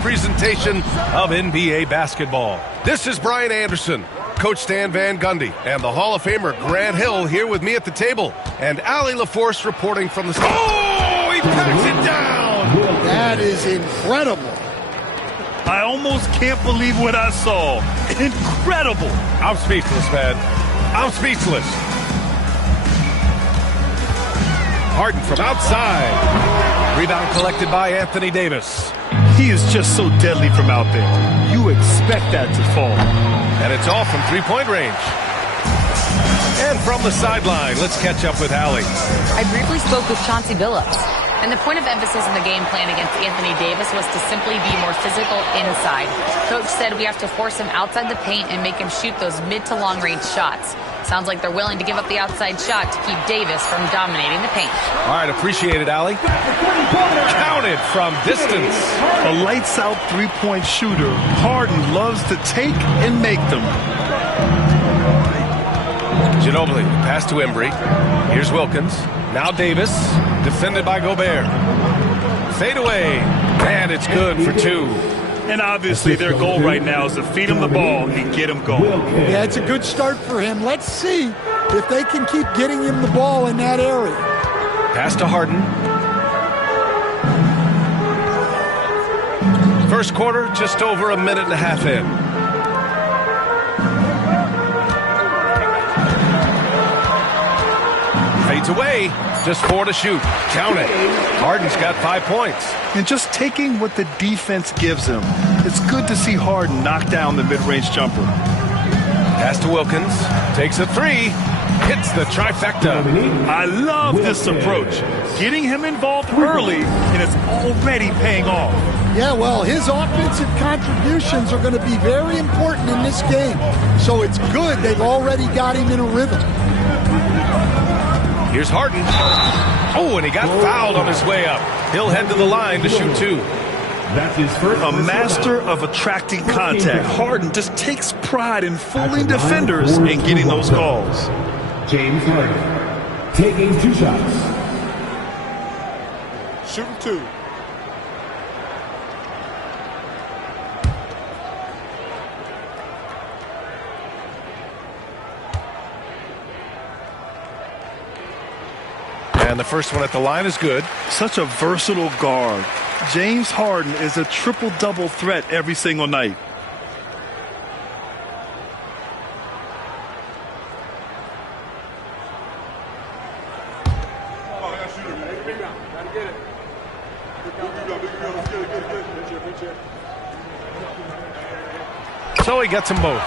presentation of NBA basketball. This is Brian Anderson, Coach Stan Van Gundy, and the Hall of Famer Grant Hill here with me at the table, and Allie LaForce reporting from the... Oh, he packs it down! That is incredible. I almost can't believe what I saw. Incredible! I'm speechless, man. I'm speechless. Harden from outside. Rebound collected by Anthony Davis. He is just so deadly from out there. You expect that to fall. And it's all from three-point range. And from the sideline, let's catch up with Allie. I briefly spoke with Chauncey Billups. And the point of emphasis in the game plan against Anthony Davis was to simply be more physical inside. Coach said we have to force him outside the paint and make him shoot those mid to long range shots. Sounds like they're willing to give up the outside shot to keep Davis from dominating the paint. All right, appreciate it, Allie. Counted from distance. A lights out three-point shooter. Harden loves to take and make them. Ginobili, pass to Embry. Here's Wilkins. Now Davis, defended by Gobert. Fade away, and it's good for two. And obviously their goal right now is to feed him the ball and get him going. Yeah, it's a good start for him. Let's see if they can keep getting him the ball in that area. Pass to Harden. First quarter, just over a minute and a half in. Fades away, just 4 to shoot. Count it. Harden's got 5 points. And just taking what the defense gives him. It's good to see Harden knock down the mid-range jumper. Pass to Wilkins. Takes a three. Hits the trifecta. I love this approach. Getting him involved early, and it's already paying off. Yeah, well, his offensive contributions are going to be very important in this game. So it's good they've already got him in a rhythm. Here's Harden. Oh, and he got fouled on his way up. He'll head to the line to shoot two. That's his first. A master of attracting contact. Harden just takes pride in fooling defenders and getting those calls. James Harden taking 2 shots. Shooting 2. And the first one at the line is good. Such a versatile guard. James Harden is a triple-double threat every single night. So he gets them both.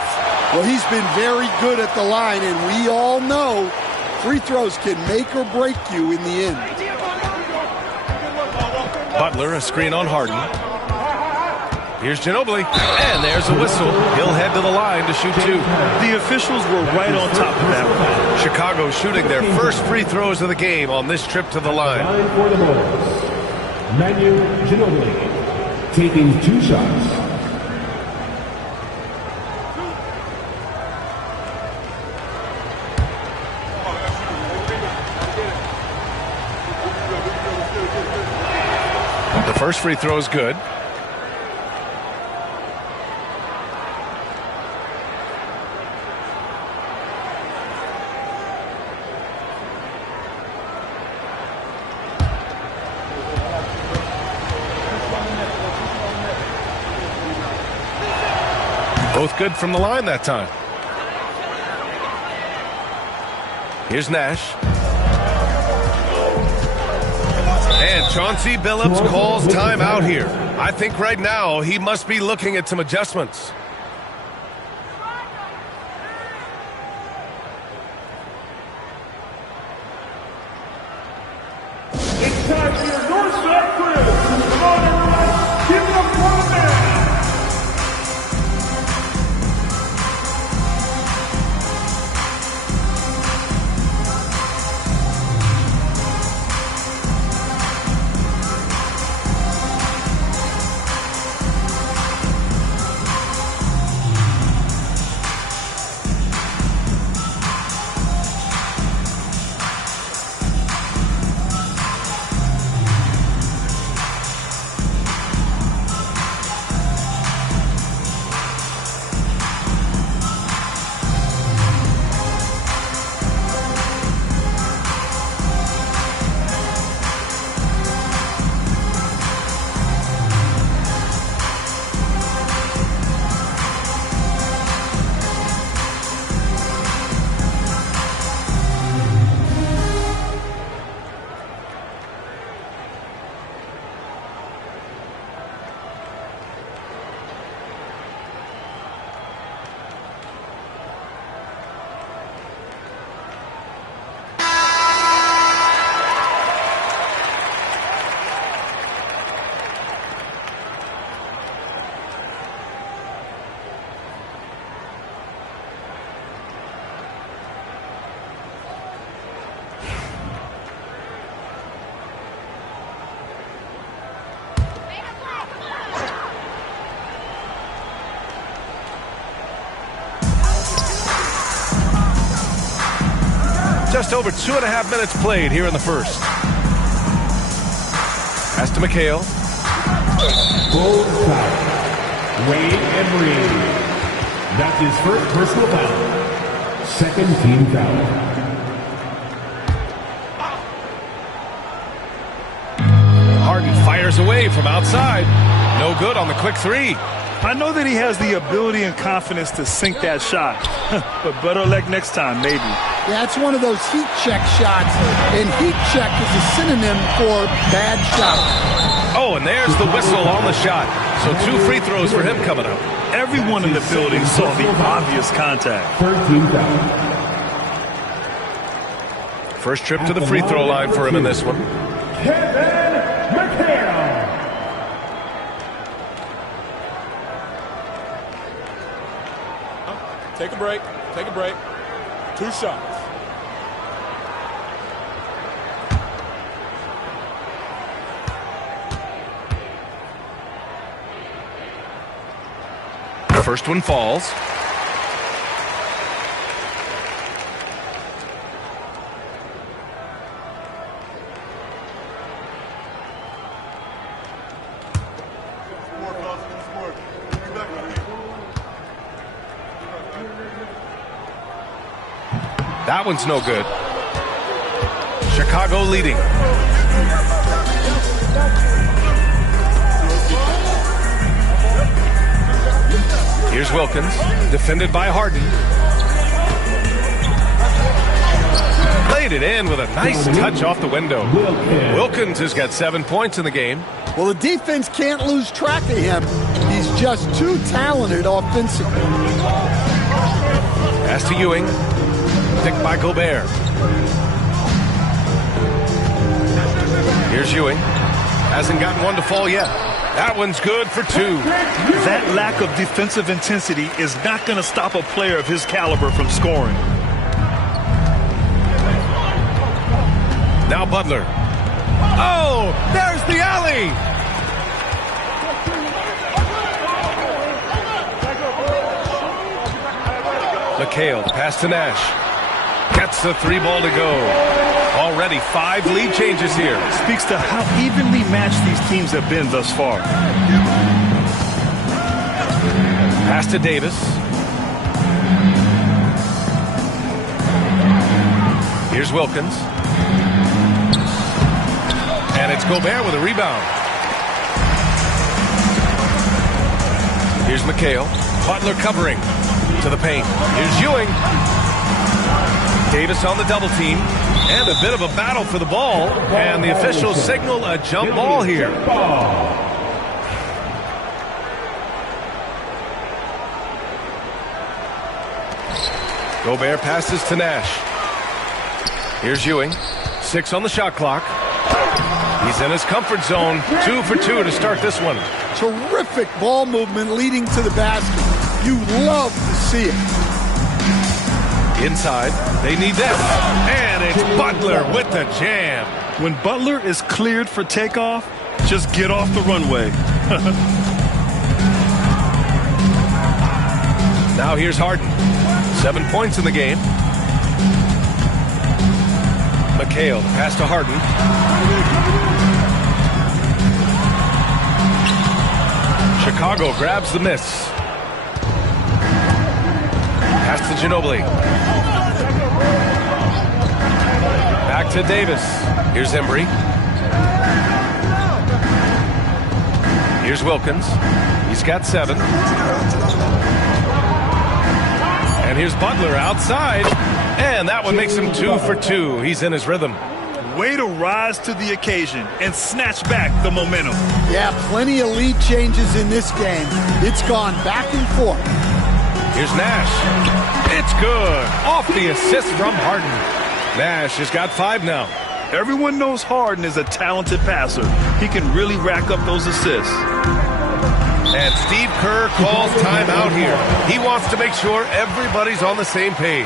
Well, he's been very good at the line, and we all know free throws can make or break you in the end. Butler, a screen on Harden. Here's Ginobili, and there's a whistle. He'll head to the line to shoot two. The officials were right on top of that one. Chicago shooting their first free throws of the game on this trip to the line. Line for the Bulls. Manu Ginobili taking 2 shots. The first free throw is good. Both good from the line that time. Here's Nash. And Chauncey Billups calls timeout here. I think right now he must be looking at some adjustments. It's time for your North-South quiz. Come on, everyone. Give it up for the man. Just over 2.5 minutes played here in the first. Pass to McHale. Full foul. Wade Emery. That's his first personal foul. Second team foul. Harden fires away from outside. No good on the quick three. I know that he has the ability and confidence to sink that shot, but better luck next time, maybe. Yeah, it's one of those heat check shots, and heat check is a synonym for bad shot. Oh, and there's the whistle on the shot. So 2 free throws for him coming up. Everyone in the building saw the obvious contact. Third team foul. First trip to the free throw line for him in this one. Take a break. Take a break. 2 shots. First one falls. That one's no good. Chicago leading. Here's Wilkins, defended by Harden. Played it in with a nice touch off the window. Wilkins has got 7 points in the game. Well, the defense can't lose track of him. He's just too talented offensively. Pass to Ewing. Picked by Gobert. Here's Ewing. Hasn't gotten one to fall yet. That one's good for 2. That lack of defensive intensity is not going to stop a player of his caliber from scoring. Now Butler. Oh, there's the alley. McHale, pass to Nash. Gets the 3 ball to go. Already 5 lead changes here. Speaks to how evenly matched these teams have been thus far. Pass to Davis. Here's Wilkins. And it's Gobert with a rebound. Here's McHale. Butler covering to the paint. Here's Ewing. Davis on the double team. And a bit of a battle for the ball. And the officials signal a jump ball here. Gobert passes to Nash. Here's Ewing. 6 on the shot clock. He's in his comfort zone. 2 for 2 to start this one. Terrific ball movement leading to the basket. You love to see it. Inside, they need this. And it's Butler with the jam. When Butler is cleared for takeoff, just get off the runway. Now here's Harden. 7 points in the game. McHale, pass to Harden. Chicago grabs the miss. Pass to Ginobili. Back to Davis. Here's Embry. Here's Wilkins. He's got 7. And here's Butler outside. And that one makes him 2 for 2. He's in his rhythm. Way to rise to the occasion and snatch back the momentum. Yeah, plenty of lead changes in this game. It's gone back and forth. Here's Nash. It's good. Off the assist from Harden. Nash has got 5 now. Everyone knows Harden is a talented passer. He can really rack up those assists. And Steve Kerr calls timeout here. He wants to make sure everybody's on the same page.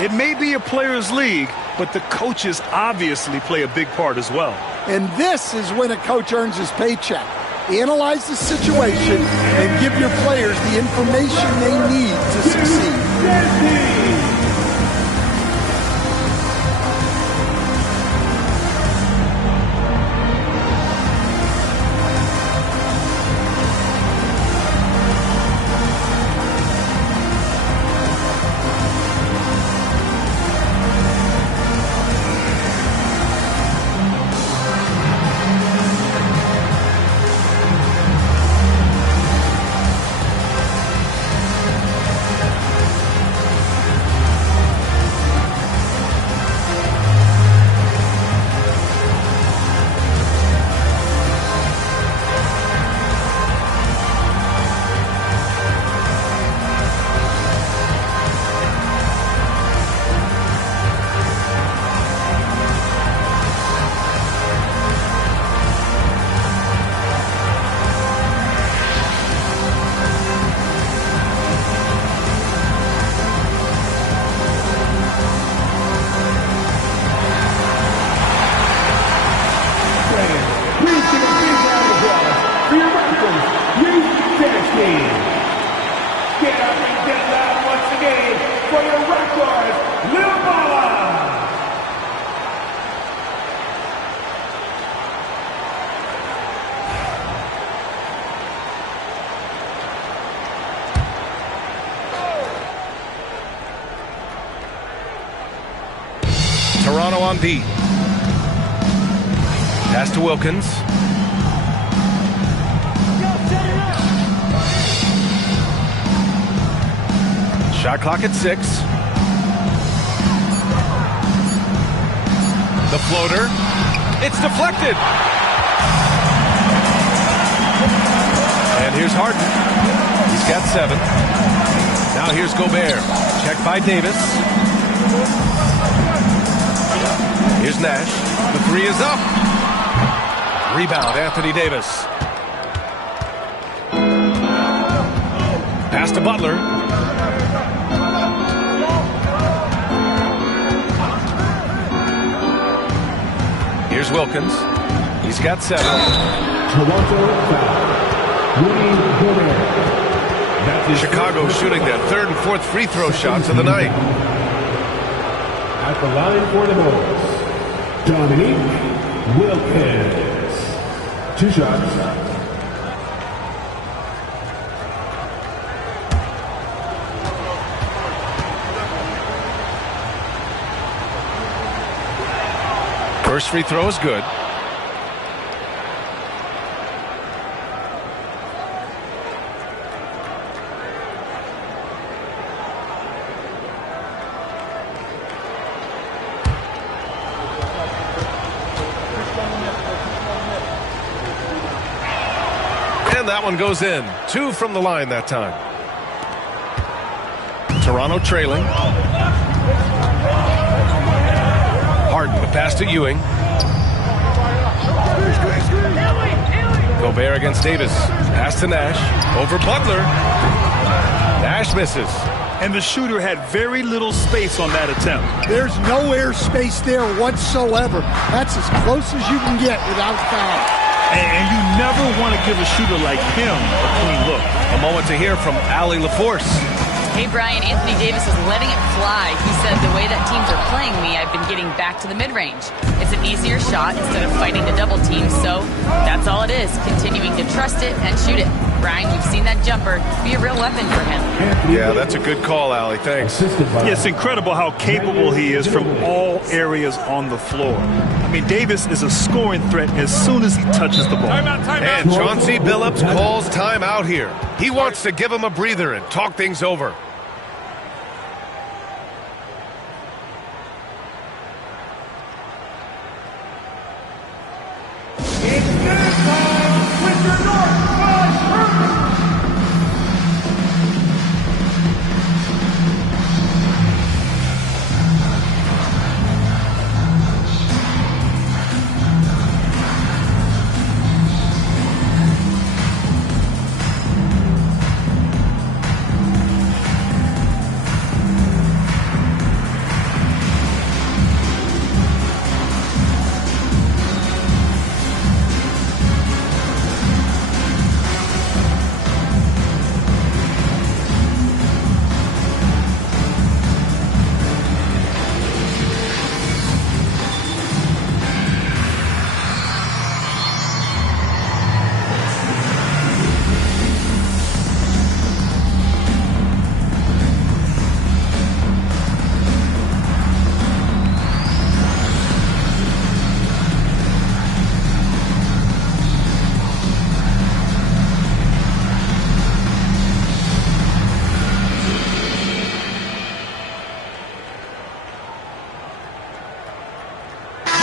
It may be a players' league, but the coaches obviously play a big part as well. And this is when a coach earns his paycheck. Analyze the situation and give your players the information they need to succeed. Toronto on D. Pass to Wilkins. Shot clock at 6. The floater. It's deflected. And here's Harden. He's got 7. Now here's Gobert. Checked by Davis. Here's Nash. The 3 is up. Rebound, Anthony Davis. Pass to Butler. Here's Wilkins. He's got 7. Chicago shooting their 3rd and 4th free throw shots of the night. At the line for the Bulls, Dominique Wilkins. 2 shots. First free throw is good. And that one goes in. 2 from the line that time. Toronto trailing. Harden, the pass to Ewing. Gobert against Davis. Pass to Nash. Over Butler. Nash misses. And the shooter had very little space on that attempt. There's no air space there whatsoever. That's as close as you can get without foul. And you never want to give a shooter like him a clean look. A moment to hear from Allie LaForce. Hey, Brian, Anthony Davis is letting it fly. He said, the way that teams are playing me, I've been getting back to the mid-range. It's an easier shot instead of fighting the double team, so that's all it is, continuing to trust it and shoot it. Brian, we've seen that jumper be a real weapon for him. Yeah, that's a good call, Allie. Thanks. Yeah, it's incredible how capable he is from all areas on the floor. I mean, Davis is a scoring threat as soon as he touches the ball. And Chauncey Billups calls timeout here. He wants to give him a breather and talk things over.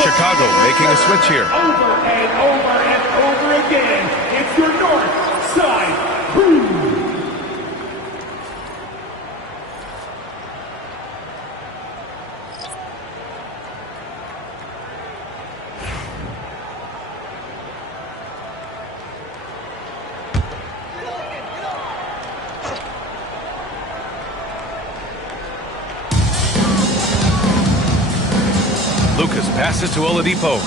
Chicago making a switch here. Over and over and over again, it's your north side crew. Lucas passes to Oladipo.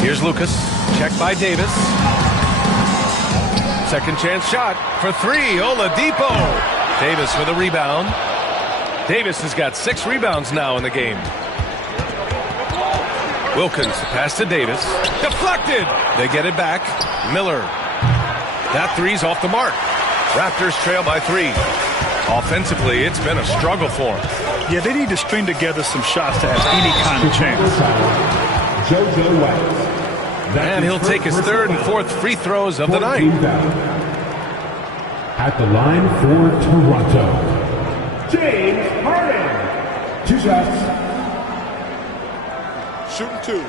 Here's Lucas. Checked by Davis. Second chance shot for 3. Oladipo. Davis with a rebound. Davis has got 6 rebounds now in the game. Wilkins pass to Davis. Deflected. They get it back. Miller. That 3's off the mark. Raptors trail by 3. Offensively, it's been a struggle for them. Yeah, they need to string together some shots to have any kind of chance. JoJo White. And he'll take his third and fourth free throws of the night. At the line for Toronto, James Harden. 2 shots. Shooting 2.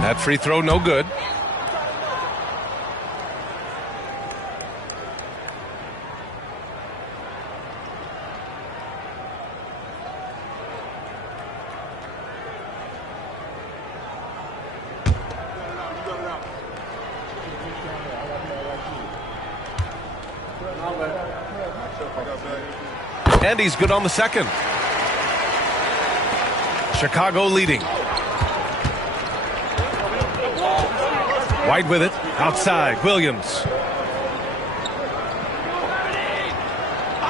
That free throw no good. And he's good on the second. Chicago leading. White with it. Outside. Williams.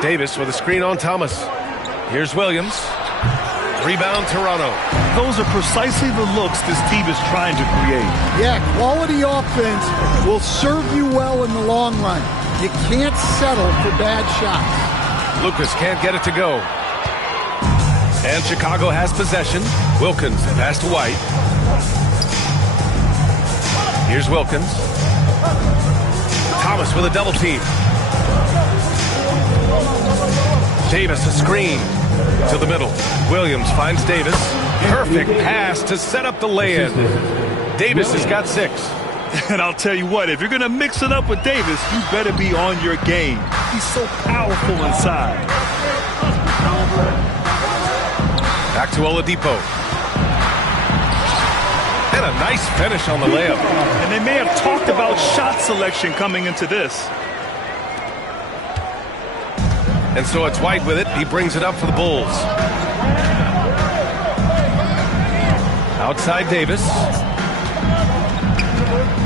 Davis with a screen on Thomas. Here's Williams. Rebound Toronto. Those are precisely the looks this team is trying to create. Yeah, quality offense will serve you well in the long run. You can't settle for bad shots. Lucas can't get it to go. And Chicago has possession. Wilkins pass to White. Here's Wilkins. Thomas with a double team. Davis a screen to the middle. Williams finds Davis. Perfect pass to set up the lay-in. Davis has got 6. And I'll tell you what, if you're going to mix it up with Davis, you better be on your game. He's so powerful inside. Back to Oladipo. And a nice finish on the layup. And they may have talked about shot selection coming into this. And so it's White with it. He brings it up for the Bulls. Outside Davis.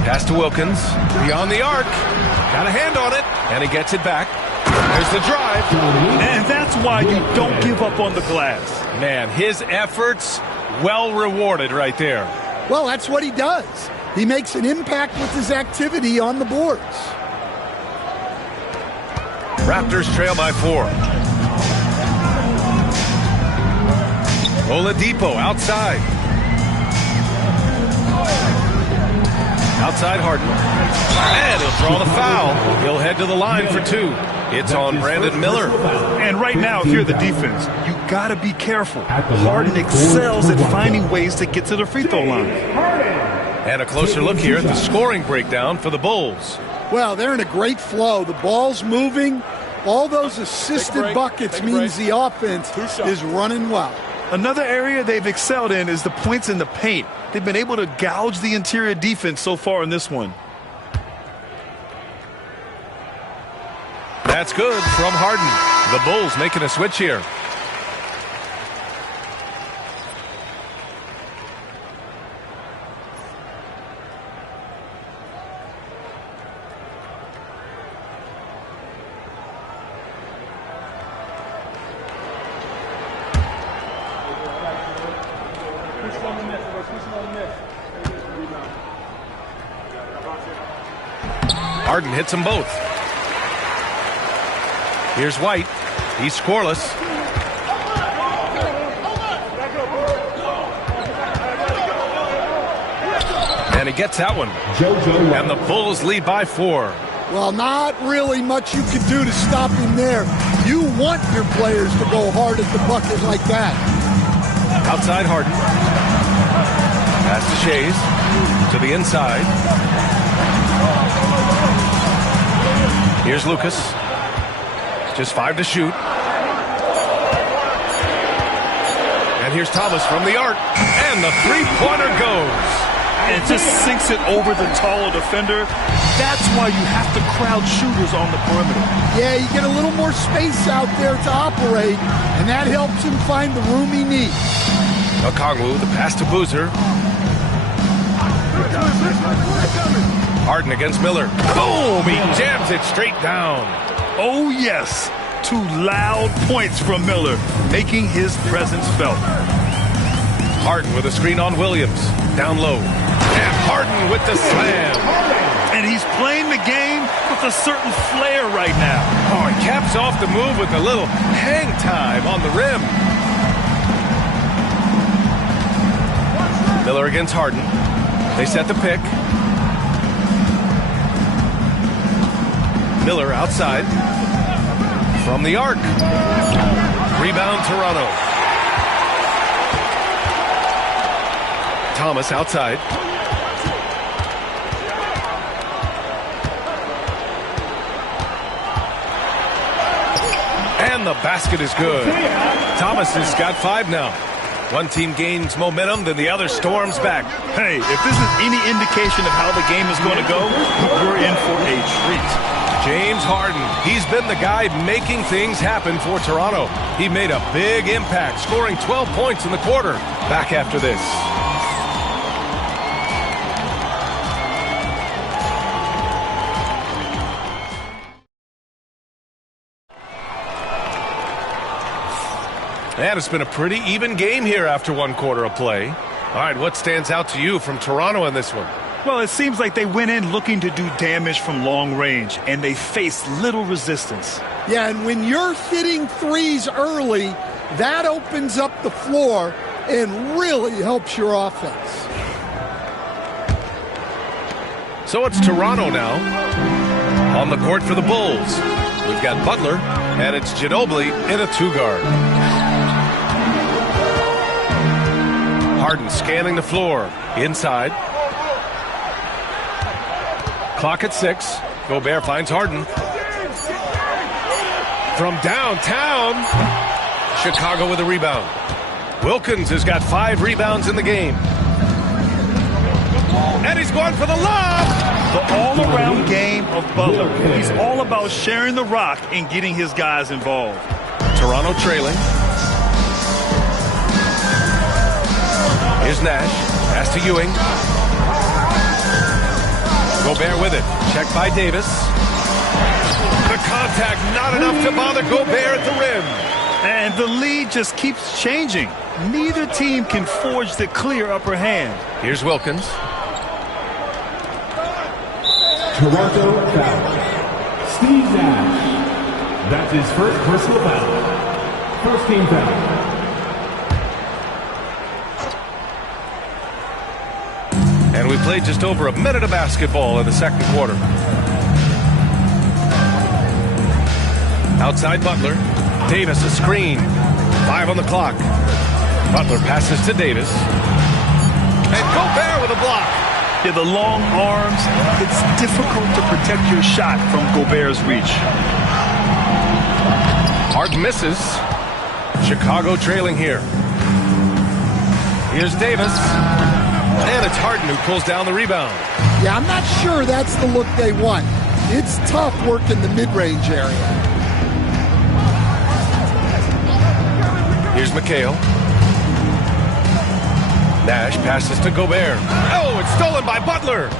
Pass to Wilkins. Beyond the arc. Got a hand on it. And he gets it back. There's the drive. And that's why you don't give up on the glass. Man, his efforts well rewarded right there. Well, that's what he does. He makes an impact with his activity on the boards. Raptors trail by 4. Oladipo outside. Outside Harden. And he'll draw the foul. He'll head to the line for 2. It's on Brandon Miller. And right now, if you're the defense, you got to be careful. Harden excels at finding ways to get to the free throw line. And a closer look here at the scoring breakdown for the Bulls. Well, they're in a great flow. The ball's moving. All those assisted buckets means the offense is running well. Another area they've excelled in is the points in the paint. They've been able to gouge the interior defense so far in this one. That's good from Harden. The Bulls making a switch here. Harden hits them both. Here's White. He's scoreless. And he gets that one. And the Bulls lead by 4. Well, not really much you can do to stop him there. You want your players to go hard at the bucket like that. Outside Harden. Pass to Shays. To the inside. Here's Lucas. Just 5 to shoot. And here's Thomas from the arc. And the three-pointer goes. And it just sinks it over the taller defender. That's why you have to crowd shooters on the perimeter. Yeah, you get a little more space out there to operate, and that helps him find the room he needs. Okongwu, the pass to Boozer. Harden against Miller. Boom! He jams it straight down. Oh, yes. 2 loud points from Miller, making his presence felt. Harden with a screen on Williams. Down low. And Harden with the slam. And he's playing the game with a certain flair right now. Oh, he caps off the move with a little hang time on the rim. Miller against Harden. They set the pick. Miller outside. From the arc. Rebound Toronto. Thomas outside. And the basket is good. Thomas has got 5 now. One team gains momentum, then the other storms back. Hey, if this is any indication of how the game is going to go, we're in for a treat. James Harden, he's been the guy making things happen for Toronto. He made a big impact, scoring 12 points in the quarter. Back after this. And it's been a pretty even game here after 1 quarter of play. All right, what stands out to you from Toronto in this one? Well, it seems like they went in looking to do damage from long range, and they faced little resistance. Yeah, and when you're hitting threes early, that opens up the floor and really helps your offense. So it's Toronto now on the court for the Bulls. We've got Butler, and it's Ginobili in a 2-guard. Harden scanning the floor. Inside. Clock at 6. Gobert finds Harden. From downtown. Chicago with a rebound. Wilkins has got 5 rebounds in the game. And he's going for the lob. The all-around game of Butler. He's all about sharing the rock and getting his guys involved. Toronto trailing. Here's Nash. Pass to Ewing. Gobert with it. Checked by Davis. The contact not enough to bother Gobert at the rim. And the lead just keeps changing. Neither team can forge the clear upper hand. Here's Wilkins. Toronto foul. Steve Nash. That's his first personal foul. First team foul. And we played just over a minute of basketball in the second quarter. Outside Butler. Davis a screen. 5 on the clock. Butler passes to Davis. And Gobert with a block. Yeah, the long arms. It's difficult to protect your shot from Gobert's reach. Harden misses. Chicago trailing here. Here's Davis. And it's Harden who pulls down the rebound. Yeah, I'm not sure that's the look they want. It's tough working the mid-range area. Here's McHale. Nash passes to Gobert. Oh, it's stolen by Butler.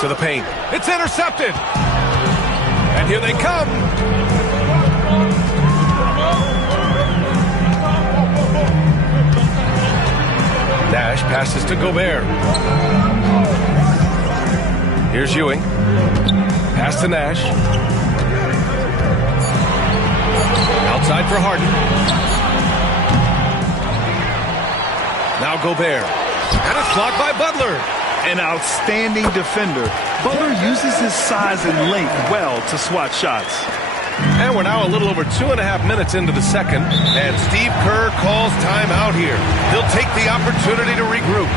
To the paint. It's intercepted. And here they come. Nash passes to Gobert. Here's Ewing. Pass to Nash. Outside for Harden. Now Gobert. And it's blocked by Butler. An outstanding defender. Butler uses his size and length well to swat shots. And we're now a little over 2.5 minutes into the second, and Steve Kerr calls timeout here. He'll take the opportunity to regroup.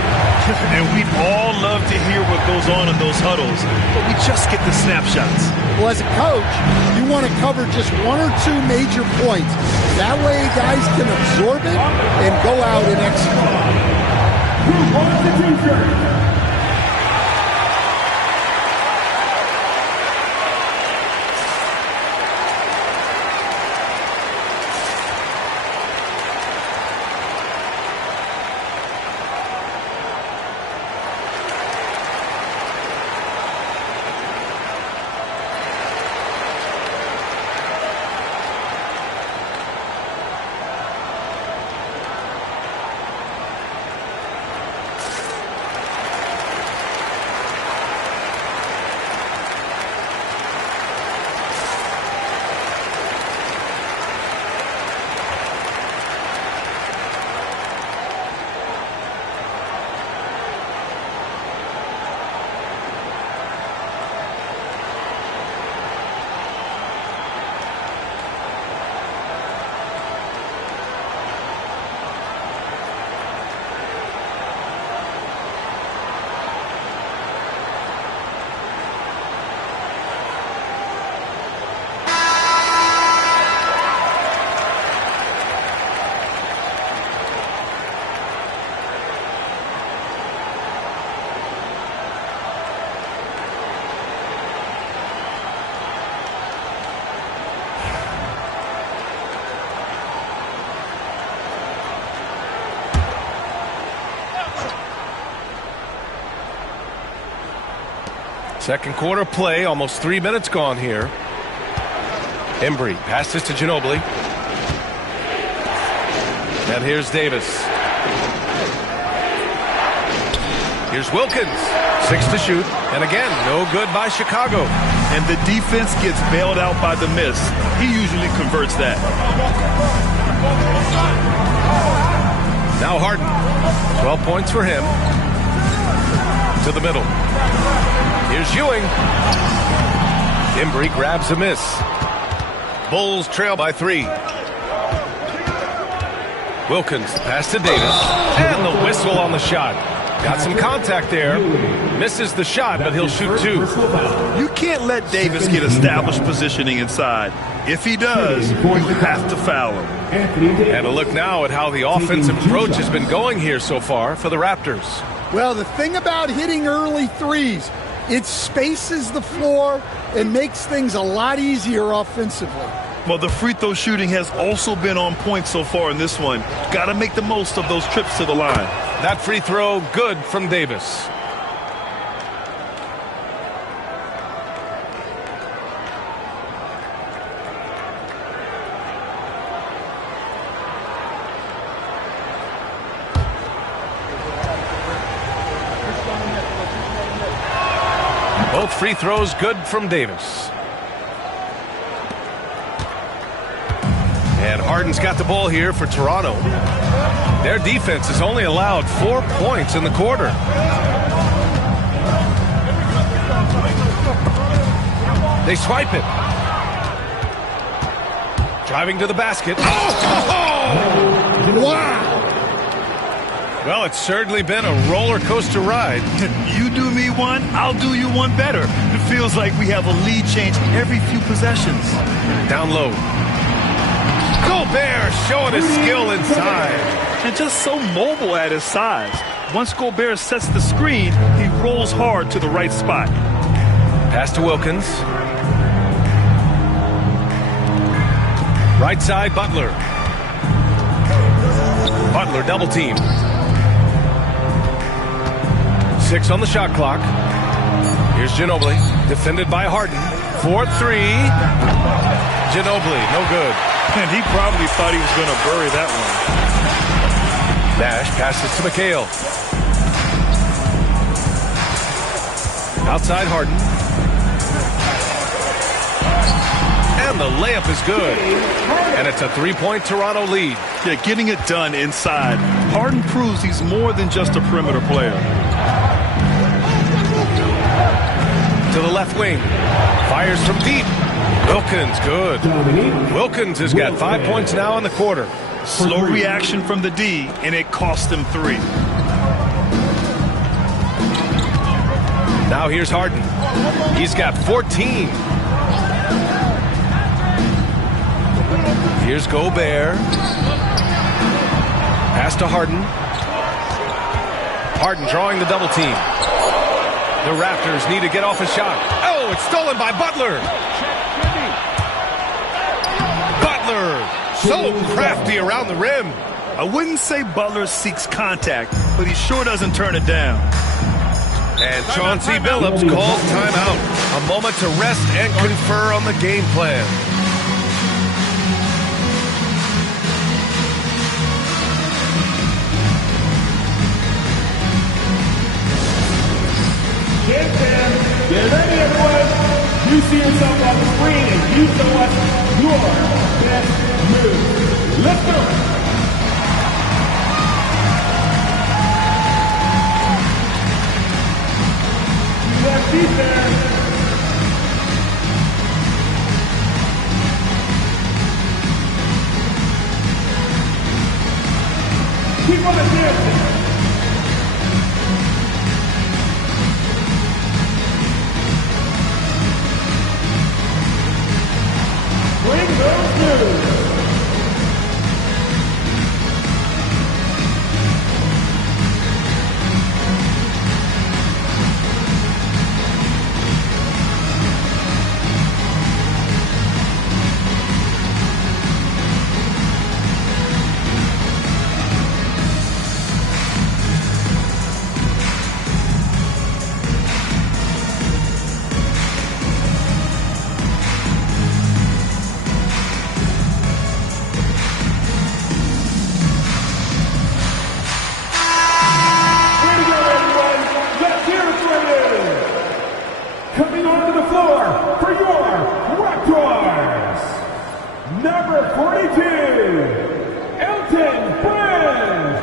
And we'd all love to hear what goes on in those huddles, but we just get the snapshots. Well, as a coach, you want to cover just 1 or 2 major points. That way guys can absorb it and go out and execute. Who wants the t-shirt? Second quarter play, almost 3 minutes gone here. Embry passes to Ginobili. And here's Davis. Here's Wilkins. 6 to shoot. And again, no good by Chicago. And the defense gets bailed out by the miss. He usually converts that. Now Harden. 12 points for him. To the middle. Here's Ewing. Embry grabs a miss. Bulls trail by 3. Wilkins pass to Davis. And the whistle on the shot. Got some contact there. Misses the shot, but he'll shoot 2. You can't let Davis get established positioning inside. If he does, you have to foul him. And a look now at how the offensive approach has been going here so far for the Raptors. Well, the thing about hitting early threes, it spaces the floor and makes things a lot easier offensively. Well, the free throw shooting has also been on point so far in this one. Got to make the most of those trips to the line. That free throw good from Davis. Both free throws good from Davis. And Harden's got the ball here for Toronto. Their defense has only allowed 4 points in the quarter. They swipe it. Driving to the basket. Oh! Wow! Well, it's certainly been a roller coaster ride. You do me one, I'll do you one better. It feels like we have a lead change every few possessions. Down low. Gobert showing his skill inside. And just so mobile at his size. Once Gobert sets the screen, he rolls hard to the right spot. Pass to Wilkins. Right side, Butler. Butler double team. 6 on the shot clock. Here's Ginobili, defended by Harden. 4-3. Ginobili, no good. And he probably thought he was going to bury that one. Nash passes to McHale. Outside Harden. And the layup is good. And it's a 3-point Toronto lead. Yeah, getting it done inside. Harden proves he's more than just a perimeter player. To the left wing. Fires from deep. Wilkins, good. Wilkins has got 5 points now in the quarter. Slow reaction from the D, and it cost him 3. Now here's Harden. He's got 14. Here's Gobert. Pass to Harden. Harden drawing the double team. The Raptors need to get off a shot. Oh, it's stolen by Butler. Butler, so crafty around the rim. I wouldn't say Butler seeks contact, but he sure doesn't turn it down. And Chauncey Billups calls timeout. A moment to rest and confer on the game plan. Get ready, everyone. You see yourself on the screen and you show us your best move. Let's go. Left defense. Keep on dancing. Bring those moves. Number 42, Elton Brand.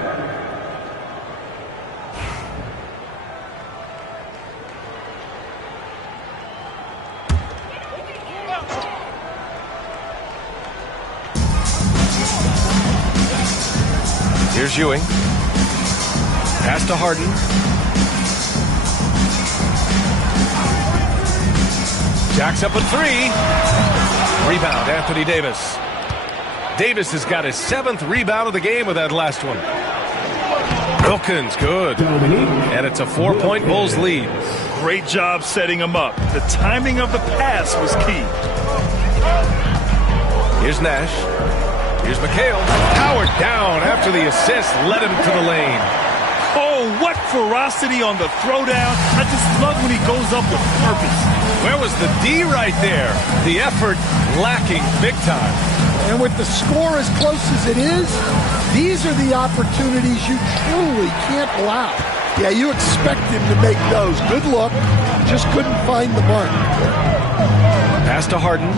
Here's Ewing. Pass to Harden. Jacks up a three. Rebound, Anthony Davis. Davis has got his 7th rebound of the game with that last one. Wilkins, good. And it's a 4-point Bulls lead. Great job setting him up. The timing of the pass was key. Here's Nash. Here's McHale. Powered down after the assist led him to the lane. Oh, what ferocity on the throwdown. I just love when he goes up with purpose. Where was the D right there? The effort lacking big time. And with the score as close as it is, these are the opportunities you truly can't allow. Yeah, you expect him to make those. Good look. Just couldn't find the mark. Pass to Harden.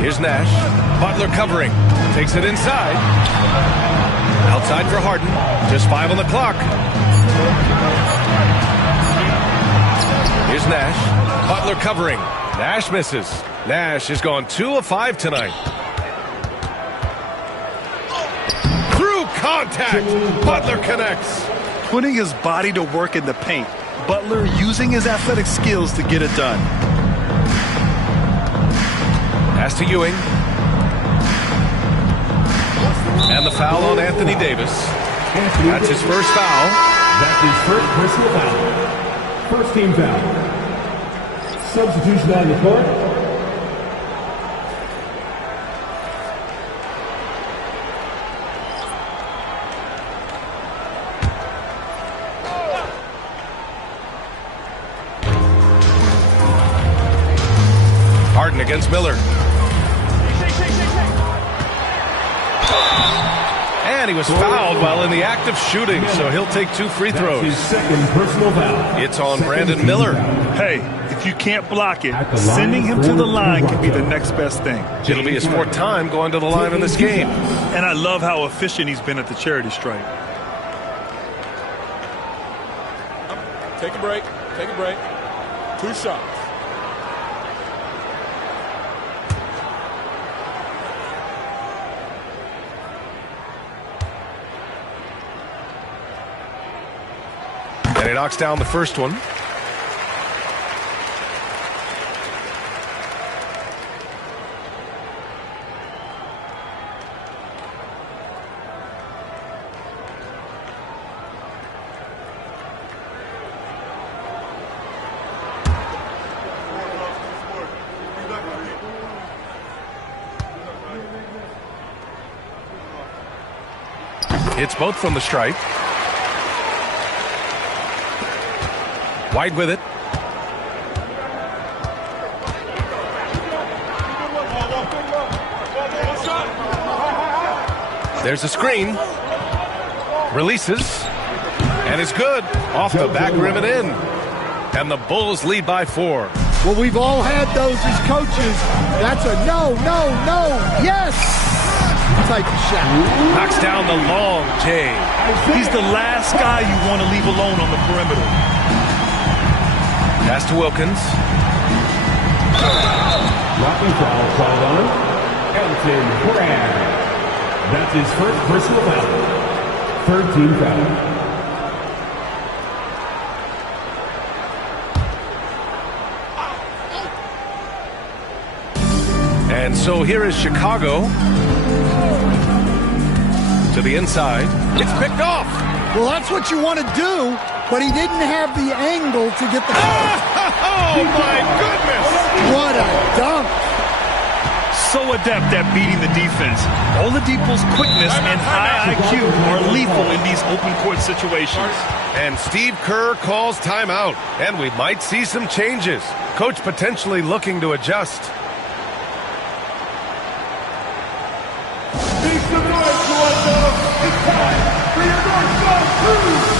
Here's Nash. Butler covering. Takes it inside. Outside for Harden. Just 5 on the clock. Here's Nash. Butler covering. Nash misses. Nash has gone 2 of 5 tonight. Through contact. Butler connects. Putting his body to work in the paint. Butler using his athletic skills to get it done. Pass to Ewing. And the foul on Anthony Davis. That's his first foul. That's his first personal foul. First team foul. Substitution on the court. Harden against Miller. And he was fouled while in the act of shooting, so he'll take 2 free throws. His second personal foul. It's on Brandon Miller. Hey, if you can't block it, sending him to the line can be the next best thing. It'll be his 4th time going to the line in this game. And I love how efficient he's been at the charity stripe. Take a break. Take a break. 2 shots. And he knocks down the first one. Hits both from the stripe. Wide with it. There's a screen. Releases. And it's good. Off the back rim and in. And the Bulls lead by 4. Well, we've all had those as coaches. That's a no, no, no, yes type of shot. Knocks down the long J. He's the last guy you want to leave alone on the perimeter. Pass to Wilkins. Blocking foul called on Elton Brand. That's his first personal foul. 3rd team foul. And so here is Chicago to the inside. It's picked off. Well, that's what you want to do, but he didn't have the angle to get the ball. Oh, my goodness. What a dunk. So adept at beating the defense. Oladipo's quickness and high IQ are lethal in these open court situations. And Steve Kerr calls timeout. And we might see some changes. Coach potentially looking to adjust. Make some noise, Toronto. It's time for your North South Cruise.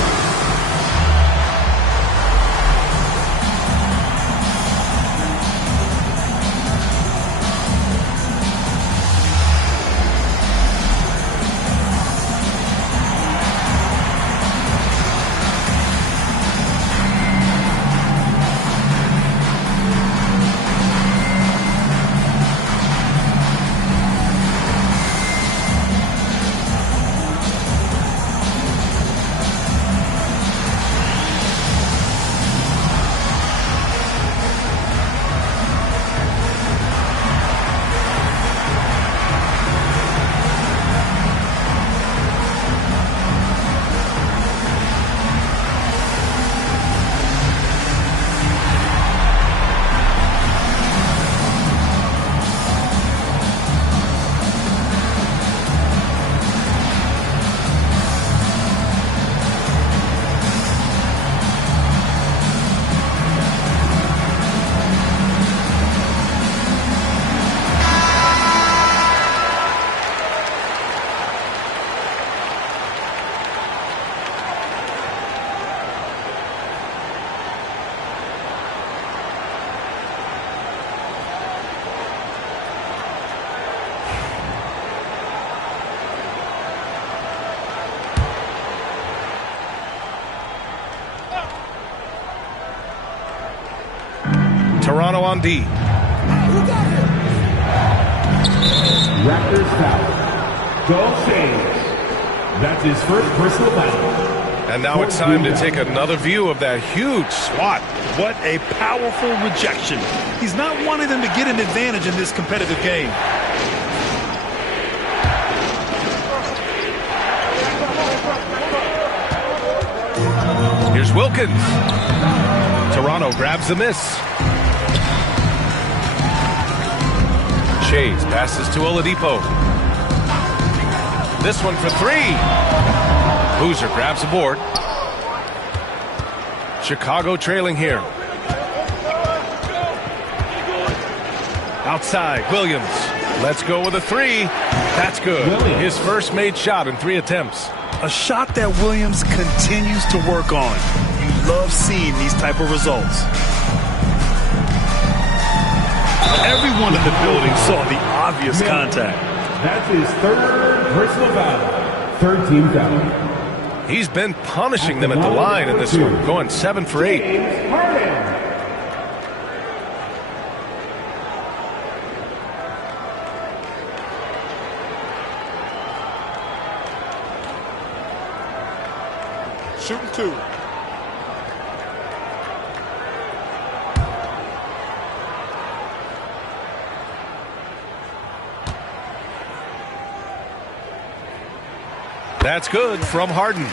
Toronto on D. Raptors foul. Goal change. That's his first personal foul. And now it's time to take another view of that huge swat. What a powerful rejection. He's not wanting them to get an advantage in this competitive game. Here's Wilkins. Toronto grabs the miss. Shays passes to Oladipo. This one for three. Boozer grabs the board. Chicago trailing here. Outside, Williams. Let's go with a three. That's good. His first made shot in 3 attempts. A shot that Williams continues to work on. You love seeing these type of results. Everyone in the building saw the obvious contact. That's his third personal foul. Third team foul. He's been punishing them at the line in this one, going 7 for 8. Shooting 2. That's good from Harden.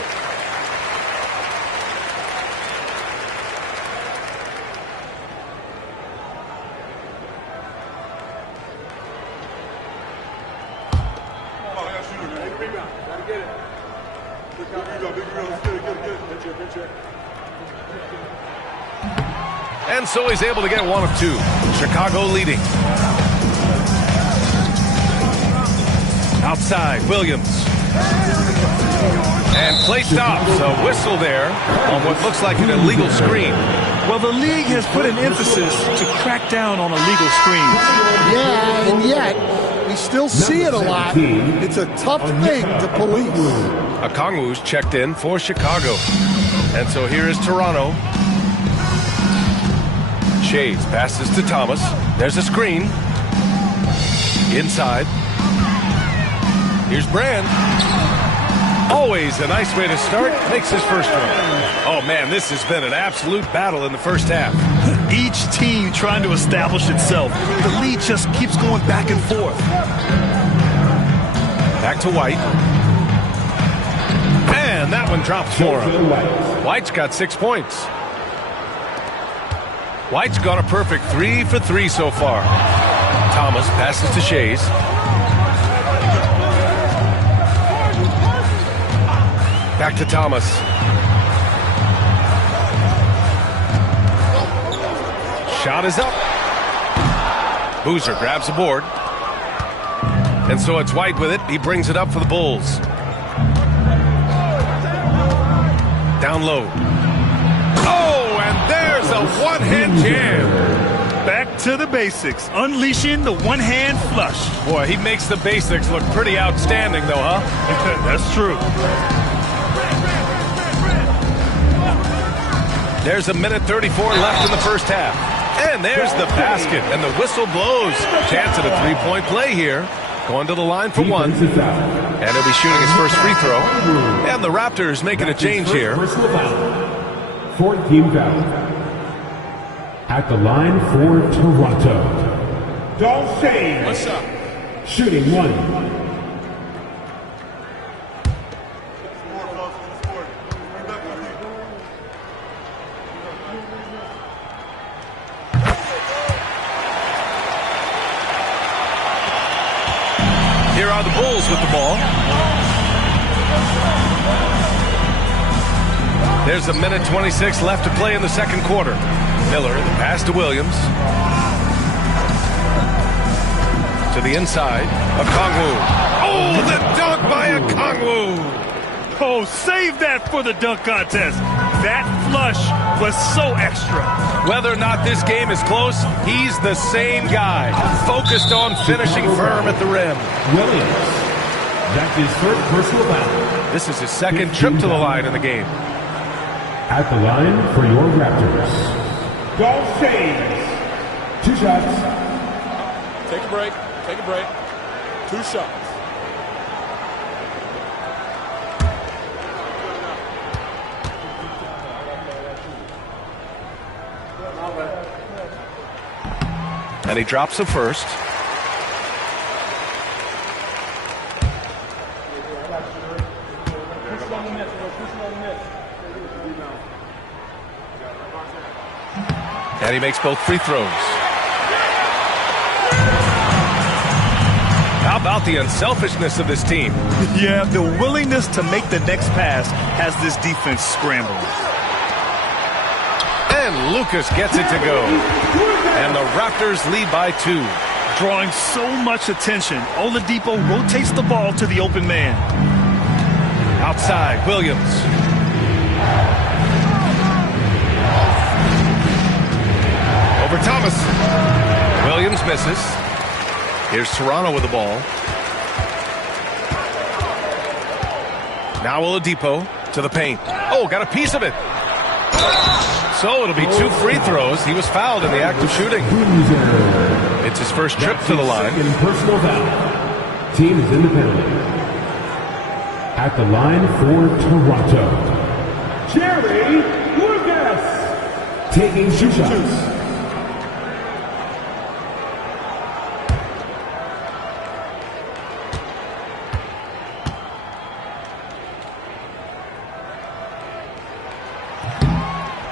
And so he's able to get 1 of 2. Chicago leading. Outside, Williams. And play stops. A whistle there on what looks like an illegal screen. Well, the league has put an emphasis to crack down on illegal screens. Yeah, and yet we still see it a lot. It's a tough thing to police. Okongwu's checked in for Chicago. And so here is Toronto. Shays passes to Thomas. There's a screen. Inside. Here's Brand. Always a nice way to start. Makes his first one. Oh, man, this has been an absolute battle in the first half. Each team trying to establish itself. The lead just keeps going back and forth. Back to White. And that one drops for him. White's got 6 points. White's got a perfect 3 for 3 so far. Thomas passes to Shays. Back to Thomas. Shot is up. Boozer grabs the board. And so it's White with it. He brings it up for the Bulls. Down low. Oh, and there's a one-hand jam. Back to the basics. Unleashing the one-hand flush. Boy, he makes the basics look pretty outstanding, though, huh? That's true. There's 1:34 left in the first half. And there's the basket, and the whistle blows. Chance at a three-point play here. Going to the line for 1. And he'll be shooting his first free throw. And the Raptors making a change here. Fourth team foul. At the line for Toronto. Dolphins. What's up? Shooting 1. Here are the Bulls with the ball. There's 1:26 left to play in the second quarter. Miller, the pass to Williams. To the inside. Okongwu. Oh, the dunk by Okongwu. Oh, save that for the dunk contest. That flush was so extra. Whether or not this game is close, he's the same guy. Focused on finishing firm at the rim. Williams. That's his first personal foul. This is his second trip to the line in the game. At the line for your Raptors. Dolphins. 2 shots. Take a break. Take a break. 2 shots. And he drops the first. And he makes both free throws. How about the unselfishness of this team? Yeah, the willingness to make the next pass has this defense scrambling. And Lucas gets it to go. And the Raptors lead by 2. Drawing so much attention, Oladipo rotates the ball to the open man. Outside, Williams. Over Thomas. Williams misses. Here's Toronto with the ball. Now Oladipo to the paint. Oh, got a piece of it. So it'll be 2 free throws. He was fouled in the act of shooting. It's his first trip to the line. Second personal foul. Team is in the penalty. At the line for Toronto, Jerry Lucas. Taking 2 shots.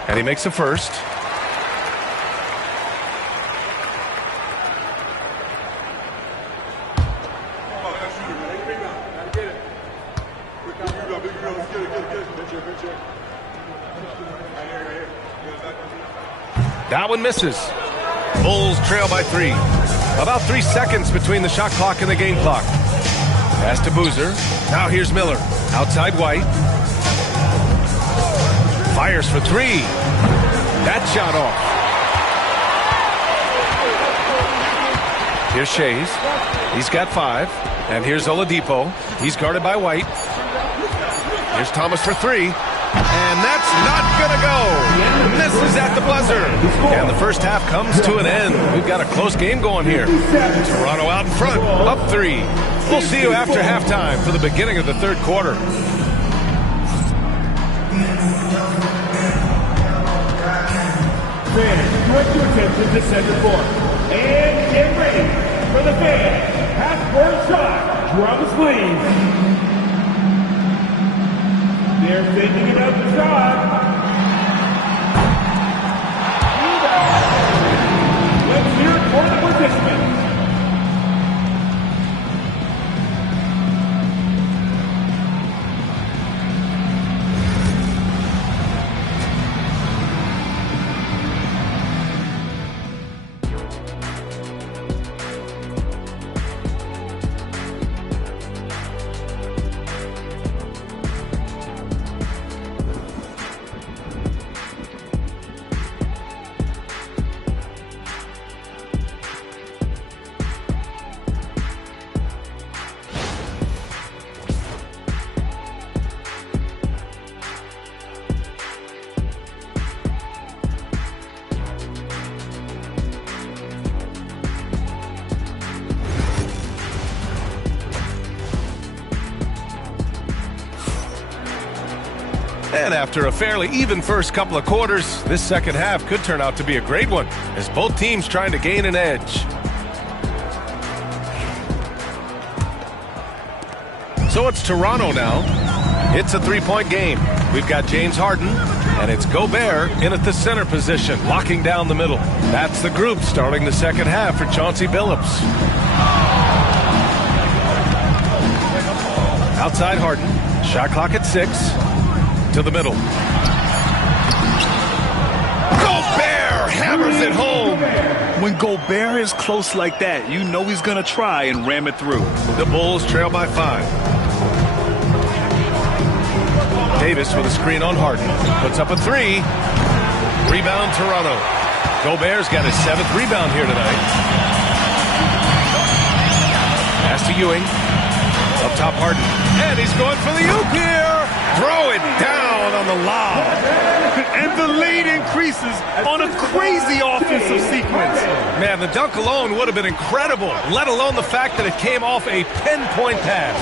And he makes the first. That one misses. Bulls trail by 3. About 3 seconds between the shot clock and the game clock. Pass to Boozer. Now here's Miller. Outside White. Fires for 3. That shot off. Here's Shays. He's got 5. And here's Oladipo. He's guarded by White. Here's Thomas for 3. And that's not going to go. Misses at the buzzer. And the first half comes to an end. We've got a close game going here. Toronto out in front, up 3. We'll see you after halftime for the beginning of the third quarter. Fans, direct your attention to center court. And get ready for the fan. Half-court shot. Drums, please. They're thinking about the shot. Let's hear it for the participants. And after a fairly even first couple of quarters, this second half could turn out to be a great one, as both teams trying to gain an edge. So it's Toronto now. It's a 3-point game. We've got James Harden, and it's Gobert in at the center position, locking down the middle. That's the group starting the second half for Chauncey Billups. Outside Harden, shot clock at 6. To the middle. Gobert hammers it home. When Gobert is close like that, you know he's going to try and ram it through. The Bulls trail by 5. Davis with a screen on Harden. Puts up a 3. Rebound Toronto. Gobert's got his 7th rebound here tonight. Pass to Ewing. Up top Harden. And he's going for the oop here. throw it down on the lob. And the lead increases on a crazy offensive sequence. Man, the dunk alone would have been incredible, let alone the fact that it came off a pinpoint pass.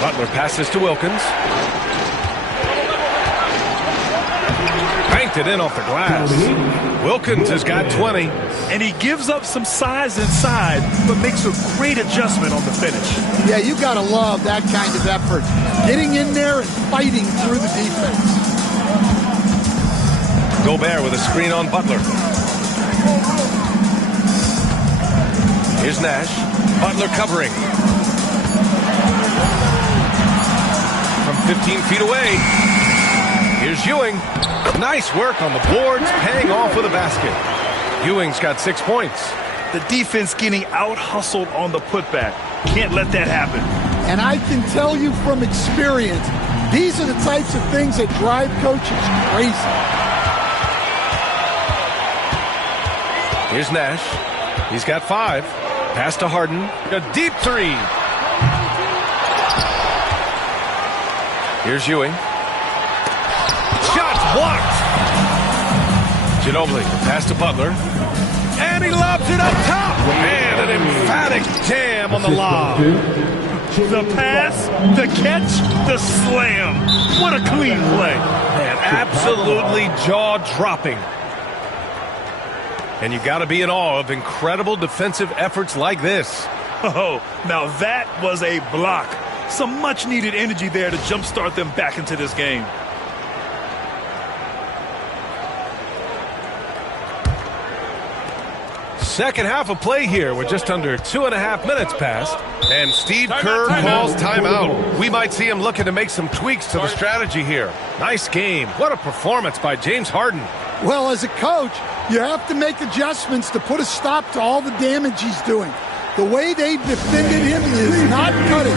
Butler passes to Wilkins. Banked it in off the glass. Wilkins has got 20. And he gives up some size inside, but makes a great adjustment on the finish. Yeah, you got to love that kind of effort. Getting in there and fighting through the defense. Gobert with a screen on Butler. Here's Nash. Butler covering. From 15 feet away. Here's Ewing. Nice work on the boards, paying off with a basket. Ewing's got 6 points. The defense getting out-hustled on the putback. Can't let that happen. And I can tell you from experience, these are the types of things that drive coaches crazy. Here's Nash. He's got 5. Pass to Harden. A deep 3. Here's Ewing. Shot blocked. Ginobili, pass to Butler. And he lobs it up top. And an emphatic jam on the lob. The pass, the catch, the slam. What a clean play. Man, absolutely jaw-dropping. And you got to be in awe of incredible defensive efforts like this. Oh, now that was a block. Some much-needed energy there to jumpstart them back into this game. Second half of play here with just under 2.5 minutes passed. And Steve Kerr calls timeout. We might see him looking to make some tweaks to the strategy here. Nice game. What a performance by James Harden. Well, as a coach, you have to make adjustments to put a stop to all the damage he's doing. The way they've defended him is not cutting.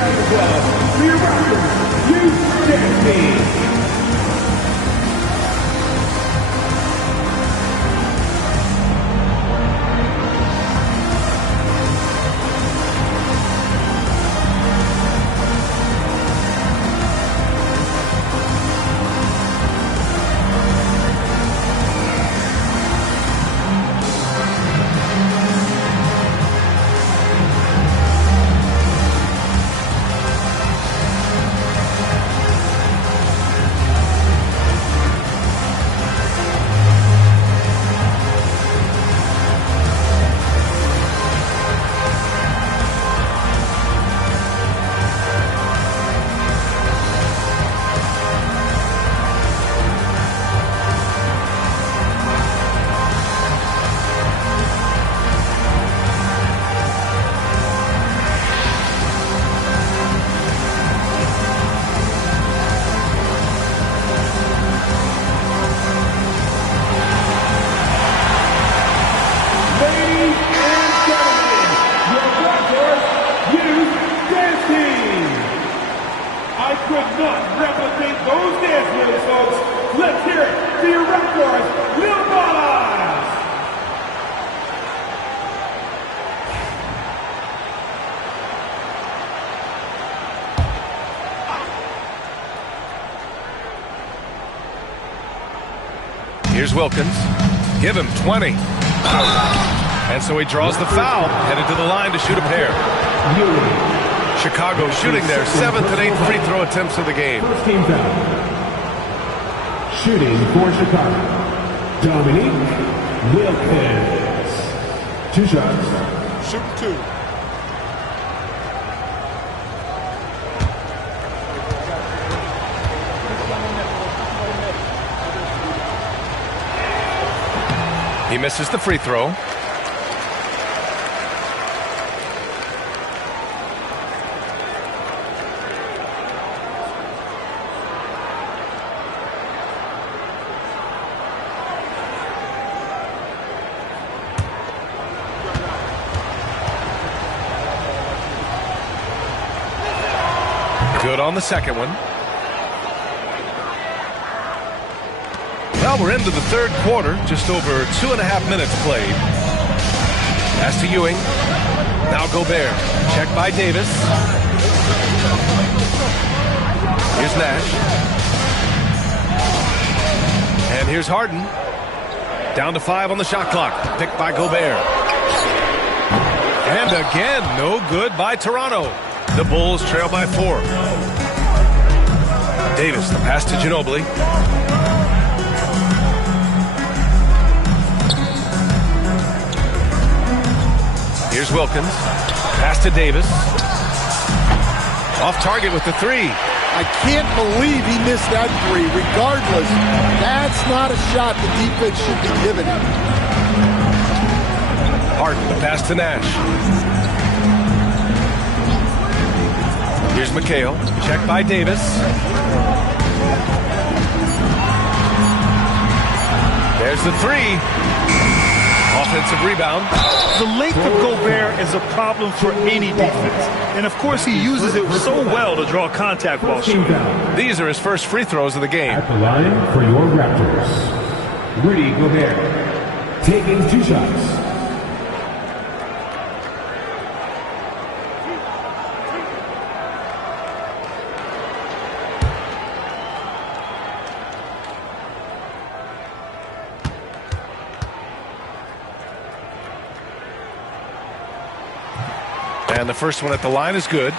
Here's Wilkins. Give him 20. And so he draws the foul, headed to the line to shoot a pair. Chicago shooting their 7th and 8th free throw attempts of the game. First team foul. Shooting for Chicago, Dominique Wilkins. 2 shots. Shoot 2. He misses the free throw. Good on the second one. Well, we're into the third quarter, just over 2.5 minutes played. Pass to Ewing. Now Gobert. Check by Davis. Here's Nash. And here's Harden. Down to 5 on the shot clock. Picked by Gobert. And again, no good by Toronto. The Bulls trail by 4. Davis, the pass to Ginobili. Here's Wilkins. Pass to Davis. Off target with the 3. I can't believe he missed that 3. Regardless, that's not a shot the defense should be giving him. Harden, the pass to Nash. Here's McHale. Check by Davis. There's the 3. Offensive rebound. The length of Gobert is a problem for any defense. And, of course, he uses it so well to draw contact while shooting. These are his first free throws of the game. At the line for your Raptors, Rudy Gobert, taking 2 shots. And the first one at the line is good.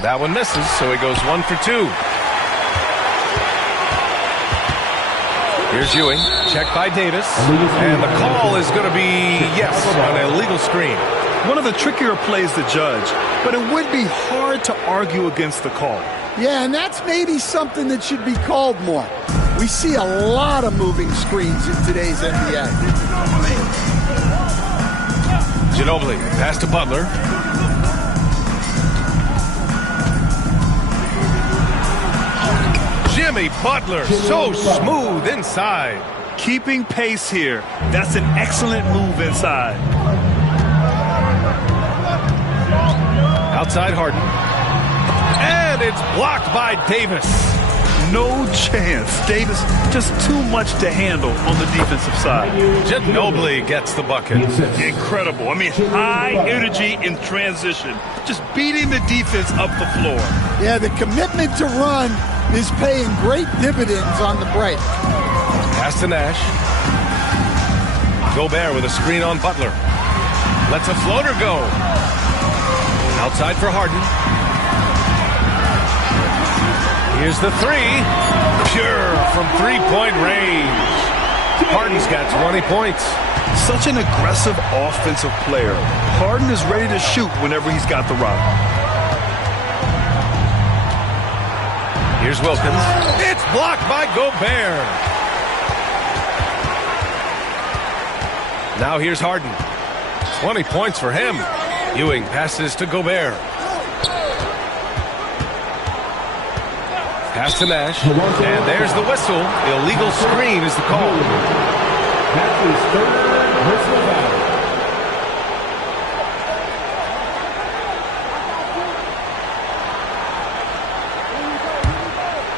That one misses, so he goes 1 for 2. Here's Ewing, checked by Davis, and the call is going to be, yes, an illegal screen. One of the trickier plays to judge, but it would be hard to argue against the call. Yeah, and that's maybe something that should be called more. We see a lot of moving screens in today's NBA. Ginobili, pass to Butler. Jimmy Butler, so smooth inside. Keeping pace here. That's an excellent move inside. Outside Harden. And it's blocked by Davis. No chance. Davis just too much to handle on the defensive side. Ginobili gets the bucket. Incredible. I mean, high energy in transition. Just beating the defense up the floor. Yeah, the commitment to run is paying great dividends on the break. Pass to Nash. Gobert with a screen on Butler. Lets a floater go. Outside for Harden. Here's the 3. Pure from three-point range. Harden's got 20 points. Such an aggressive offensive player. Harden is ready to shoot whenever he's got the rock. Here's Wilkins. It's blocked by Gobert. Now here's Harden. 20 points for him. Ewing passes to Gobert. Pass to Nash. And there's the whistle. Illegal screen is the call. That's his third personal foul.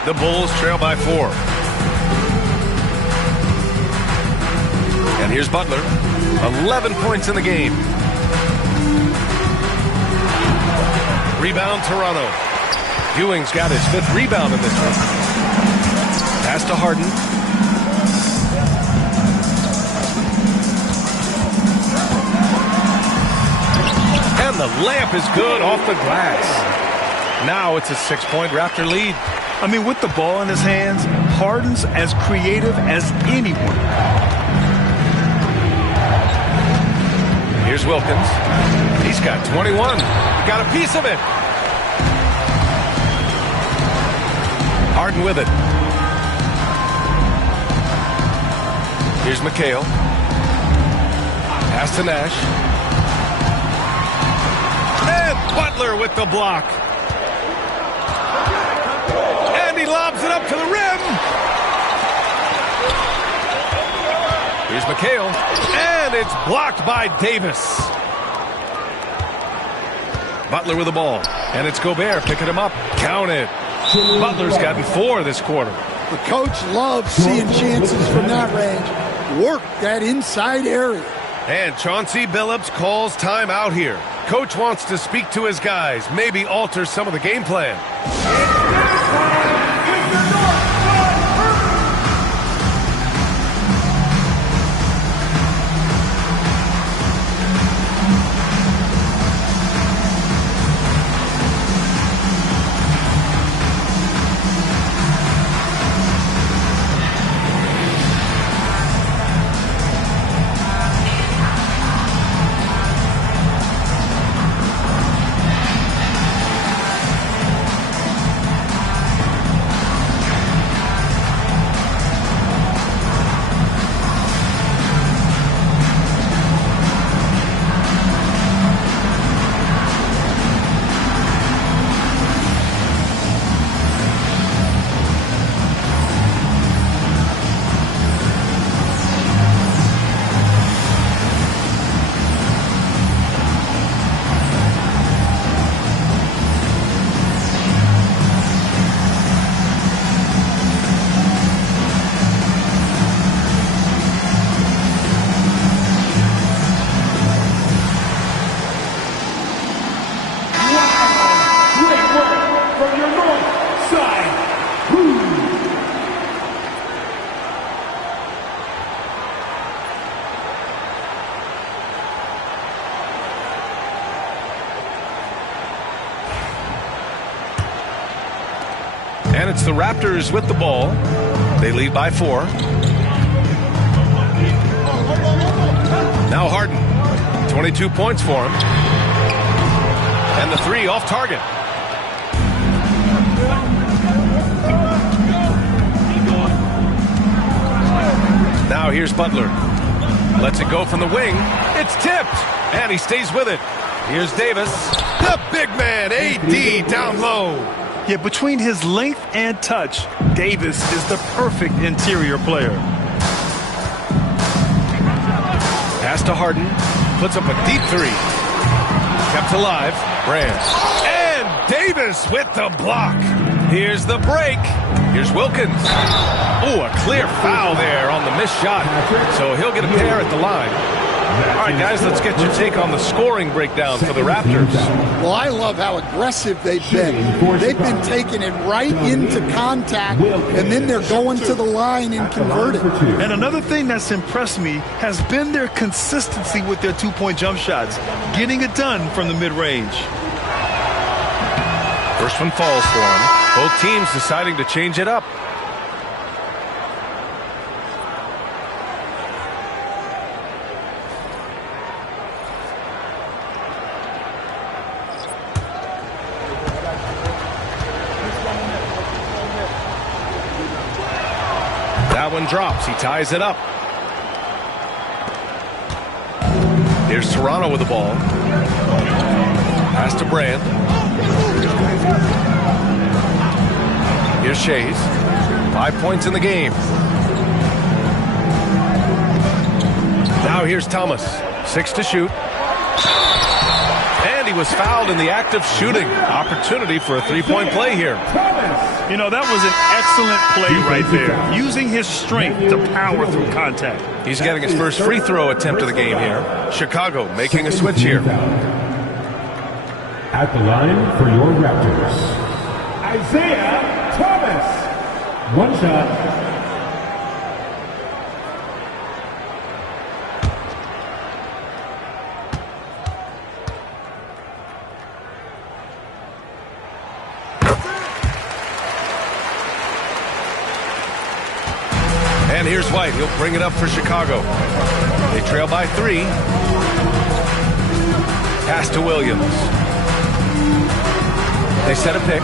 The Bulls trail by 4. And here's Butler. 11 points in the game. Rebound Toronto. Ewing's got his 5th rebound in this one. Pass to Harden. And the layup is good off the glass. Now it's a 6-point Raptor lead. I mean, with the ball in his hands, Harden's as creative as anyone. Here's Wilkins. He's got 21. Got a piece of it. Harden with it. Here's McHale. Pass to Nash. And Butler with the block. And he lobs it up to the rim. Here's McHale. And it's blocked by Davis. Butler with the ball. And it's Gobert picking him up. Count it. Butler's gotten 4 this quarter. The coach loves seeing chances from that range. Work that inside area. And Chauncey Billups calls timeout here. Coach wants to speak to his guys, maybe alter some of the game plan. And it's the Raptors with the ball. They lead by 4. Now Harden. 22 points for him. And the 3 off target. Now here's Butler. Lets it go from the wing. It's tipped. And he stays with it. Here's Davis. The big man, AD, down low. Yeah, between his length and touch, Davis is the perfect interior player. Pass to Harden. Puts up a deep 3. Kept alive. Brand. And Davis with the block. Here's the break. Here's Wilkins. Oh, a clear foul there on the missed shot. So he'll get a pair at the line. All right, guys, let's get your take on the scoring breakdown for the Raptors. Well, I love how aggressive they've been. They've been taking it right into contact, and then they're going to the line and converting. And another thing that's impressed me has been their consistency with their two-point jump shots, getting it done from the mid-range. First one falls for him. Both teams deciding to change it up. That one drops. He ties it up. Here's Toronto with the ball. Pass to Brand. Here's Shays. 5 points in the game. Now here's Thomas. 6 to shoot. And he was fouled in the act of shooting. Opportunity for a three-point play here. You know, that was an excellent play right there. Using his strength to power through contact. He's getting his first free throw attempt of the game here. Chicago making a switch here. At the line for your Raptors, Isaiah Thomas. One shot. And here's White. He'll bring it up for Chicago. They trail by 3. Pass to Williams. They set a pick.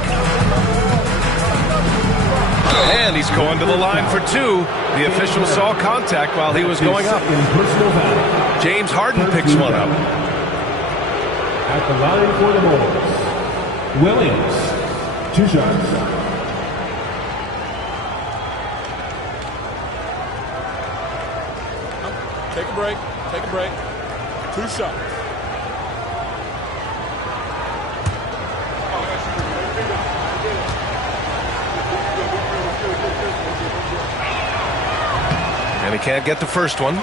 And he's going to the line for 2. The official saw contact while he was going up. James Harden picks one up. At the line for the Bulls, Williams. 2 shots. Take a break. Take a break. 2 shots. And he can't get the first one.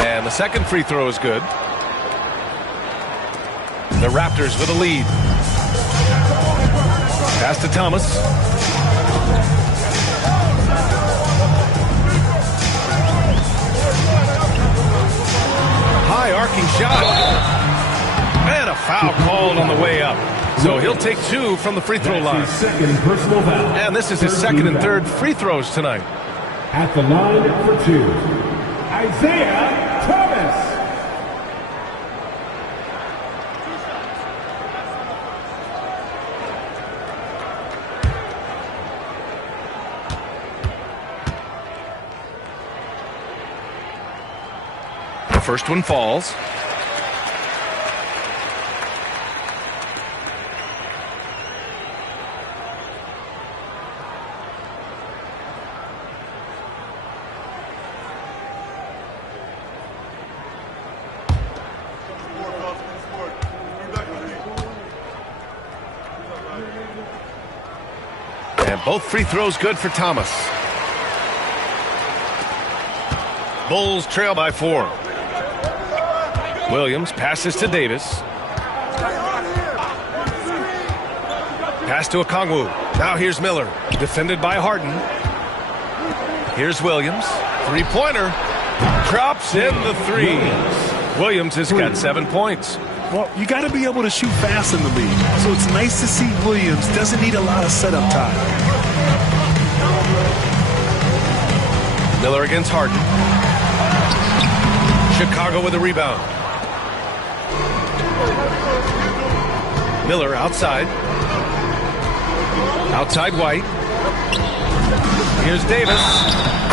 And the second free throw is good. The Raptors with a lead. Pass to Thomas. High arcing shot. And a foul called on the way up. So he'll take 2 from the free throw line. Second personal foul. And this is his second and third free throws tonight. At the line for 2, Isaiah Thomas. The first one falls. And both free throws good for Thomas. Bulls trail by 4. Williams passes to Davis. Pass to Okongwu. Now here's Miller. Defended by Harden. Here's Williams. Three-pointer. Drops in the 3. Williams has got 7 points. Well, you got to be able to shoot fast in the league. So it's nice to see Williams doesn't need a lot of setup time. Miller against Harden. Chicago with a rebound. Miller outside. Outside White. Here's Davis.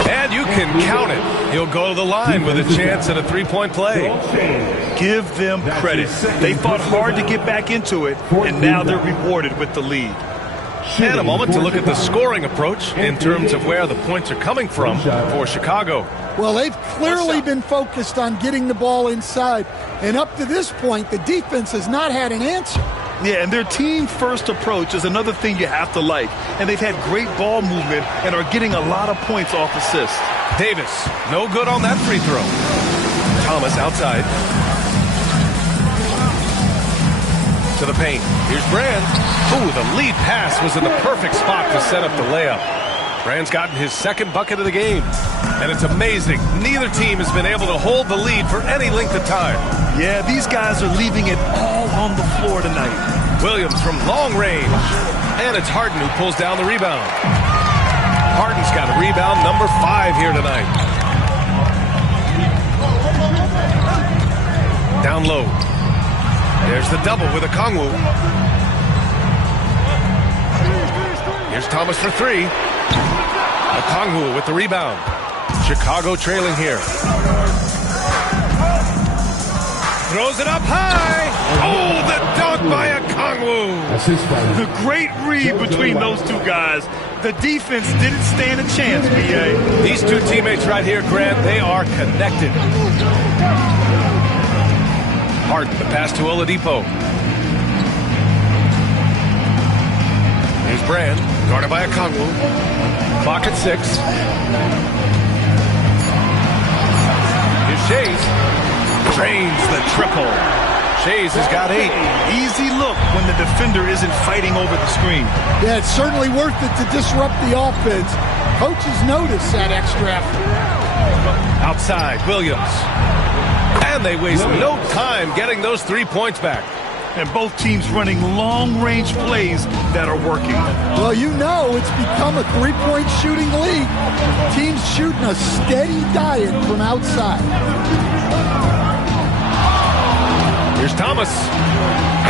And you can count it. He'll go to the line with a chance at a three-point play. Give them credit. They fought hard to get back into it, and now they're rewarded with the lead. And a moment to look at the scoring approach in terms of where the points are coming from for Chicago. Well, they've clearly been focused on getting the ball inside. And up to this point, the defense has not had an answer. Yeah, and their team-first approach is another thing you have to like. And they've had great ball movement and are getting a lot of points off assists. Davis, no good on that free throw. Thomas outside. To the paint. Here's Brand. Ooh, the lead pass was in the perfect spot to set up the layup. Brand's gotten his second bucket of the game. And it's amazing. Neither team has been able to hold the lead for any length of time. Yeah, these guys are leaving it all on the floor tonight. Williams from long range. And it's Harden who pulls down the rebound. Harden's got a rebound number 5 here tonight. Down low. There's the double with Okongwu. Here's Thomas for 3. Okongwu with the rebound. Chicago trailing here. Throws it up high. Oh, the dunk by Okongwu. The great read between those two guys. The defense didn't stand a chance, B.A. These two teammates right here, Grant, they are connected. Harden, the pass to Oladipo. Here's Brand, guarded by Okongwu. Clock at 6. Here's Shays. Drains the triple. Shays has got 8. Easy look when the defender isn't fighting over the screen. Yeah, it's certainly worth it to disrupt the offense. Coaches notice that extra effort. Outside, Williams. And they waste no time getting those 3 points back. And both teams running long-range plays that are working. Well, you know it's become a three-point shooting league. Teams shooting a steady diet from outside. Here's Thomas.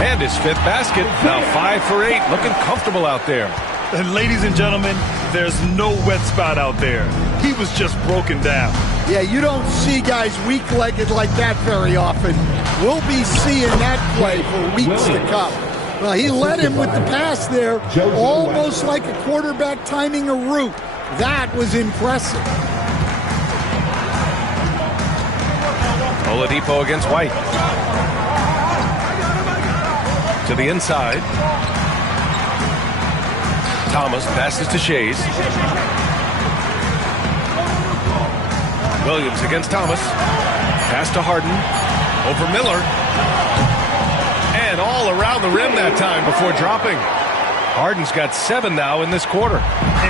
And his 5th basket. Now 5 for 8. Looking comfortable out there. And ladies and gentlemen, there's no wet spot out there. He was just broken down. Yeah, you don't see guys weak-legged like that very often. We'll be seeing that play for weeks to come. Well, he led him with the pass there, almost like a quarterback timing a route. That was impressive. Oladipo against White. To the inside. Thomas passes to Shays. Williams against Thomas. Pass to Harden. Over Miller. And all around the rim that time before dropping. Harden's got 7 now in this quarter.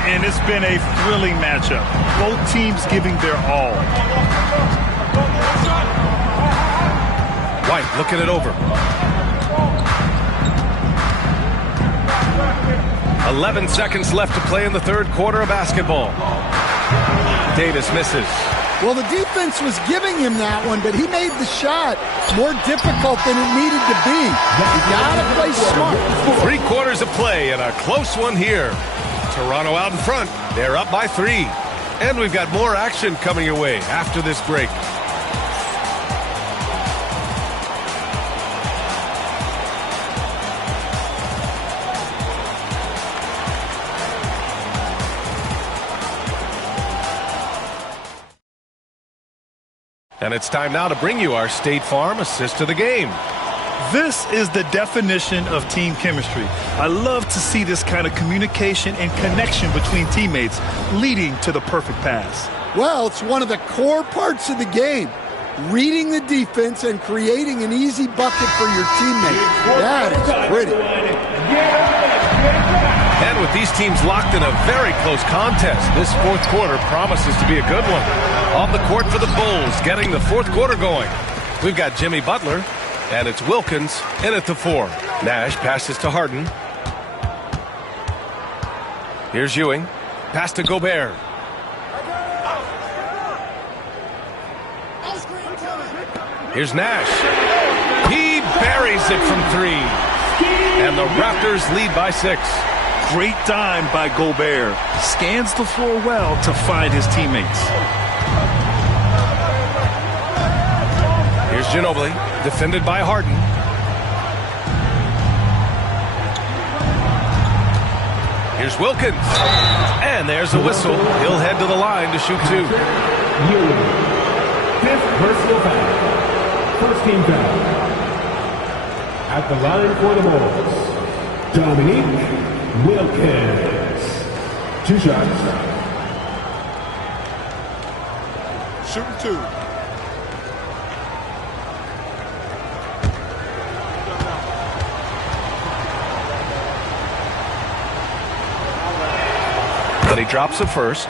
And it's been a thrilling matchup. Both teams giving their all. White looking it over. 11 seconds left to play in the third quarter of basketball. Davis misses. Well, the defense was giving him that one, but he made the shot more difficult than it needed to be. You gotta play smart. 3 quarters of play and a close one here. Toronto out in front. They're up by 3. And we've got more action coming your way after this break. And it's time now to bring you our State Farm assist of the game. This is the definition of team chemistry. I love to see this kind of communication and connection between teammates leading to the perfect pass. Well, it's one of the core parts of the game. Reading the defense and creating an easy bucket for your teammate. That is pretty. And with these teams locked in a very close contest, this fourth quarter promises to be a good one. On the court for the Bulls, getting the fourth quarter going. We've got Jimmy Butler, and it's Wilkins in at the 4. Nash passes to Harden. Here's Ewing. Pass to Gobert. Here's Nash. He buries it from 3. And the Raptors lead by 6. Great dime by Gobert. Scans the floor well to find his teammates. Here's Ginobili, defended by Harden. Here's Wilkins. And there's a whistle. He'll head to the line to shoot 2. Fifth personal foul. First team foul. At the line for the Bulls, Dominique Wilkins. 2 shots. Shooting 2. But he drops it first.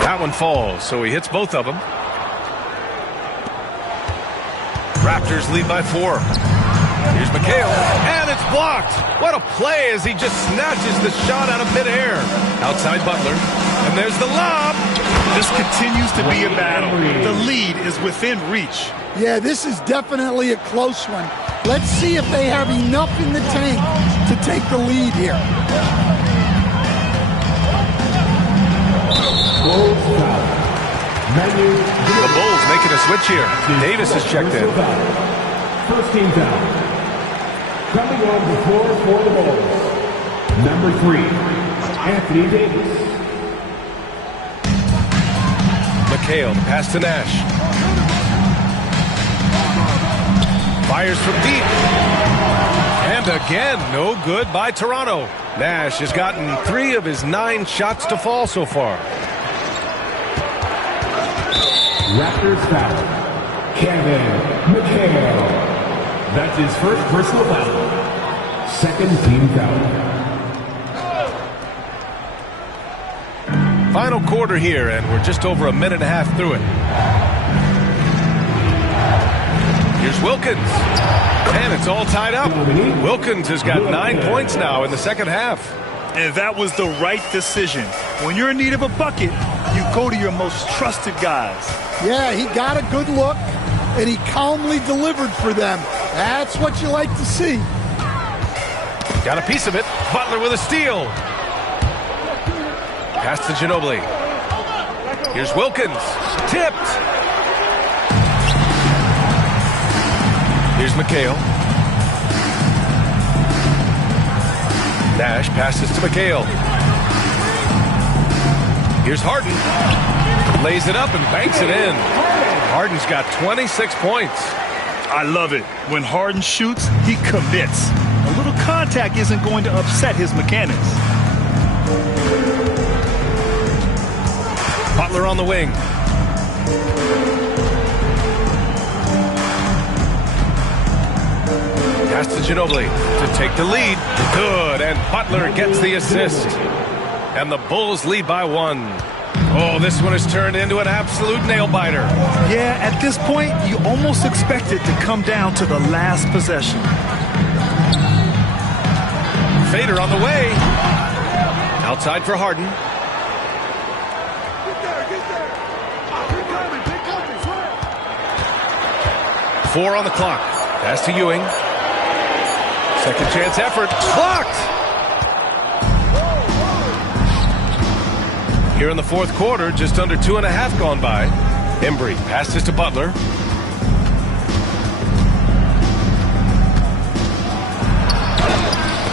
That one falls, so he hits both of them. Raptors lead by 4. Here's McHale, and it's blocked. What a play as he just snatches the shot out of midair. Outside Butler, and there's the lob. This continues to be a battle. The lead is within reach. Yeah, this is definitely a close one. Let's see if they have enough in the tank to take the lead here. The Bulls making a switch here. Davis is checked in. First team foul. Coming on the floor for the Bulls, number 3, Anthony Davis. McHale, pass to Nash. Fires from deep. And again, no good by Toronto. Nash has gotten 3 of his 9 shots to fall so far. Raptors foul. Kevin McHale. That's his first personal foul. Second team foul. Final quarter here, and we're just over a minute and a half through it. Here's Wilkins. And it's all tied up. Wilkins has got 9 points now in the second half. And that was the right decision. When you're in need of a bucket, you go to your most trusted guys. Yeah, he got a good look, and he calmly delivered for them. That's what you like to see. Got a piece of it. Butler with a steal. Pass to Ginobili. Here's Wilkins. Tipped. Here's McHale. Nash passes to McHale. Here's Harden. Lays it up and banks it in. Harden's got 26 points. I love it. When Harden shoots, he commits. A little contact isn't going to upset his mechanics. Butler on the wing. Pass to Ginobili to take the lead. Good, and Butler gets the assist. And the Bulls lead by 1. Oh, this one has turned into an absolute nail-biter. Yeah, at this point, you almost expect it to come down to the last possession. Fader on the way. Outside for Harden. Four on the clock. Pass to Ewing. Second chance effort. Blocked! Here in the fourth quarter, just under 2.5 gone by. Embry passes to Butler.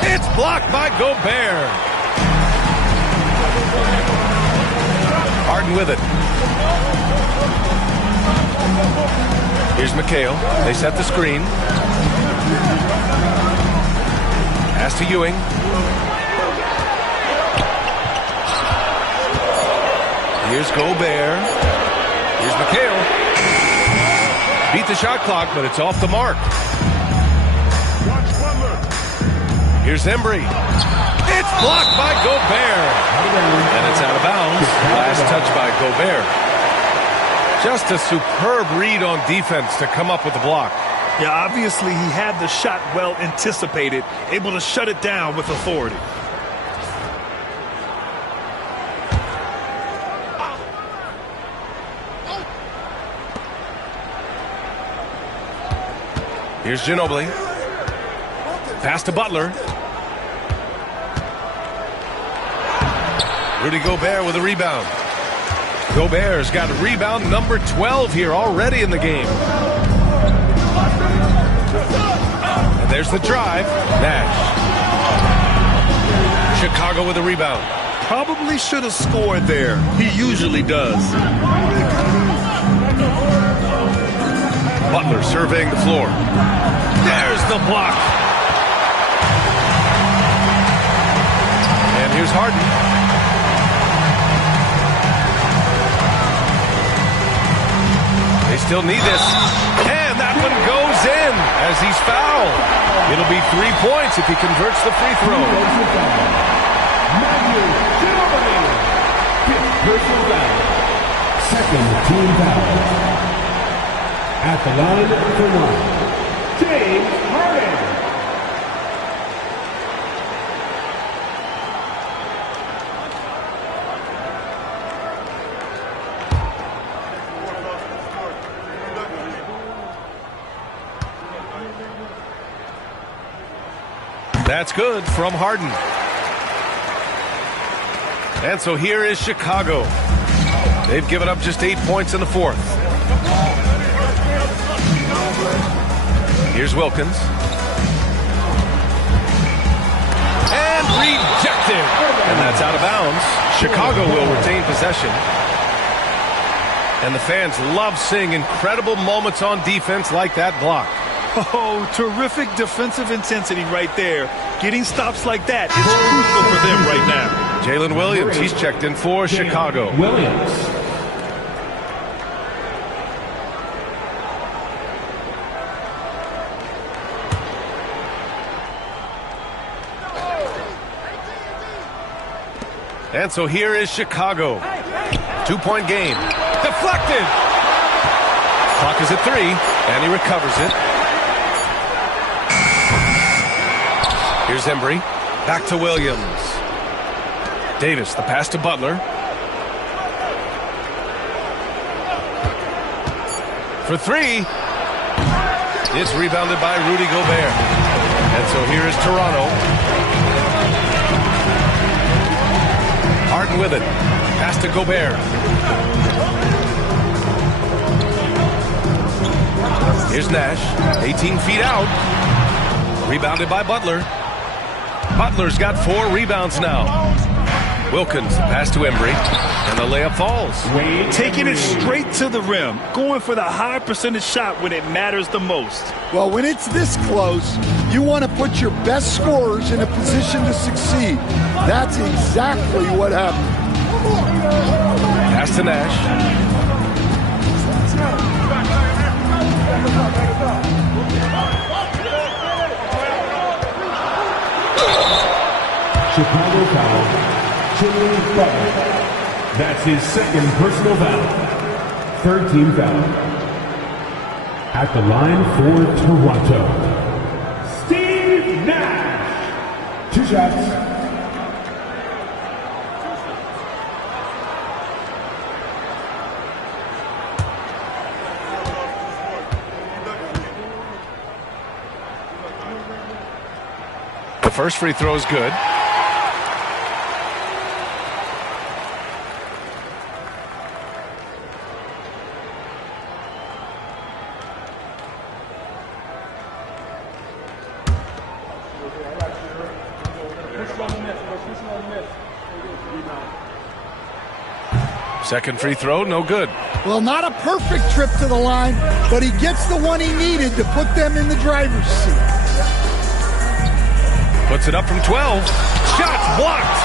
It's blocked by Gobert. Harden with it. Here's McHale. They set the screen. Pass to Ewing. Here's Gobert. Here's McHale. Beat the shot clock, but it's off the mark. Here's Embry. It's blocked by Gobert. And it's out of bounds. Last touch by Gobert. Just a superb read on defense to come up with the block. Yeah, obviously he had the shot well anticipated, able to shut it down with authority. Here's Ginobili. Pass to Butler. Rudy Gobert with a rebound. Gobert's got rebound number 12 here already in the game. And there's the drive. Nash. Chicago with a rebound. Probably should have scored there. He usually does. Butler surveying the floor. There's the block. And here's Harden. They still need this. And that one goes in as he's fouled. It'll be 3 points if he converts the free throw. Personal foul. Second team foul. At the line for 1, James Harden. That's good from Harden. And so here is Chicago. They've given up just 8 points in the fourth. Here's Wilkins. And rejected. And that's out of bounds. Chicago will retain possession. And the fans love seeing incredible moments on defense like that block. Oh, terrific defensive intensity right there. Getting stops like that is crucial for them right now. Jalen Williams, he's checked in for Chicago. Williams. And so here is Chicago. 2-point game. Deflected. Clock is at 3, and he recovers it. Here's Embry. Back to Williams. Davis, the pass to Butler. For 3. It's rebounded by Rudy Gobert. And so here is Toronto. Harden with it. Pass to Gobert. Here's Nash. 18 feet out. Rebounded by Butler. Butler's got 4 rebounds now. Wilkins, pass to Embry, and the layup falls. Taking it straight to the rim, going for the high percentage shot when it matters the most. Well, when it's this close, you want to put your best scorers in a position to succeed. That's exactly what happened. Pass to Nash. Chicago foul, Jimmy Butler. That's his second personal foul. Third team foul. At the line for Toronto, Steve Nash. 2 shots. The first free throw is good. Second free throw, no good. Well, not a perfect trip to the line, but he gets the one he needed to put them in the driver's seat. Puts it up from 12. Shots blocked.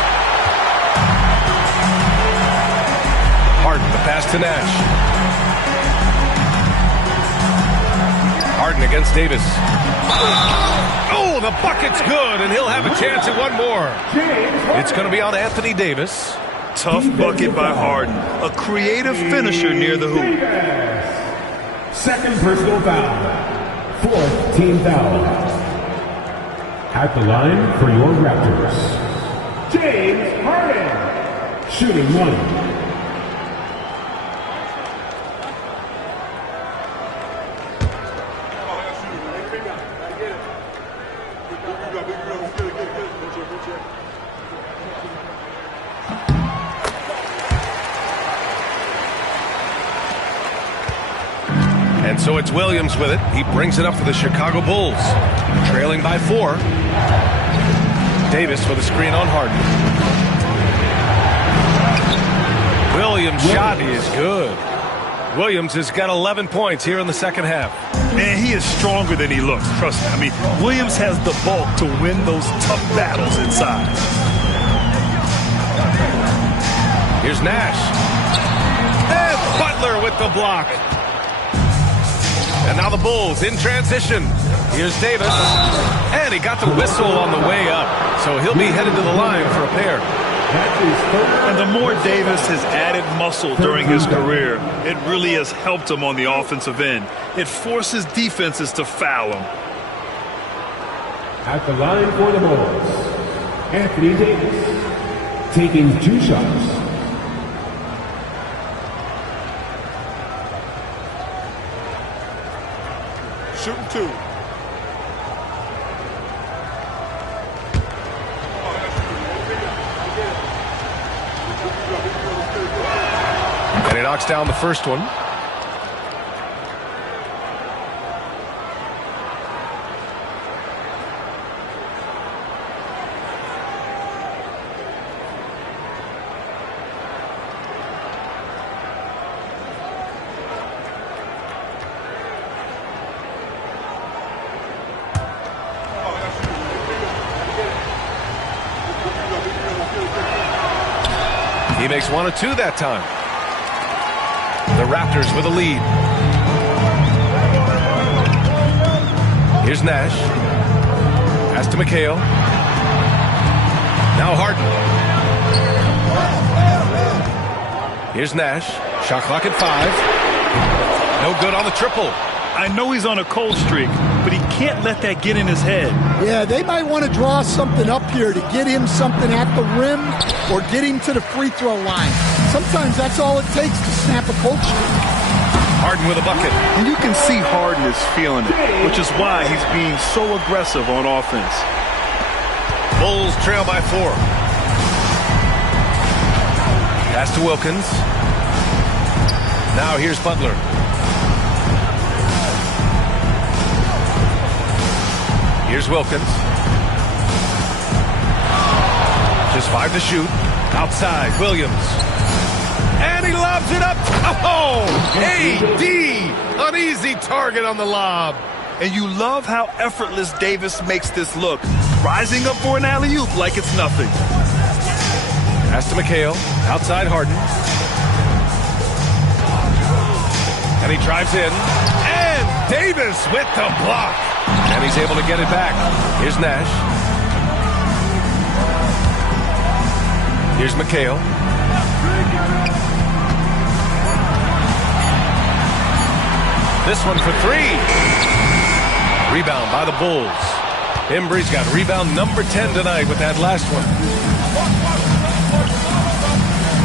Harden, the pass to Nash. Harden against Davis. Oh, the bucket's good, and he'll have a chance at one more. It's going to be on Anthony Davis. Tough bucket by Harden. A creative finisher near the hoop. Second personal foul. Fourth team foul. At the line for your Raptors, James Harden. Shooting 1. And so it's Williams with it. He brings it up for the Chicago Bulls. Trailing by 4. Davis with a screen on Harden. Williams' shot is good. Williams has got 11 points here in the second half. Man, he is stronger than he looks. Trust me. I mean, Williams has the bulk to win those tough battles inside. Here's Nash. And Butler with the block. And now the Bulls in transition. Here's Davis. And he got the whistle on the way up. So he'll be headed to the line for a pair. And the more Davis has added muscle during his career, it really has helped him on the offensive end. It forces defenses to foul him. At the line for the Bulls, Anthony Davis taking 2 shots. Shooting 2. And he knocks down the first one. He makes 1 of 2 that time. The Raptors with a lead. Here's Nash. Pass to McHale. Now Harden. Here's Nash. Shot clock at 5. No good on the triple. I know he's on a cold streak, but he can't let that get in his head. Yeah, they might want to draw something up here to get him something at the rim or get him to the free throw line. Sometimes that's all it takes to snap a cold streak. Harden with a bucket. And you can see Harden is feeling it, which is why he's being so aggressive on offense. Bulls trail by 4. Pass to Wilkins. Now here's Butler. Here's Wilkins. Just 5 to shoot. Outside, Williams. And he lobs it up. Oh, AD. An easy target on the lob. And you love how effortless Davis makes this look. Rising up for an alley-oop like it's nothing. Pass to McHale. Outside, Harden. And he drives in. And Davis with the block. And he's able to get it back. Here's Nash. Here's McHale. This one for 3. Rebound by the Bulls. Embry's got rebound number 10 tonight with that last one.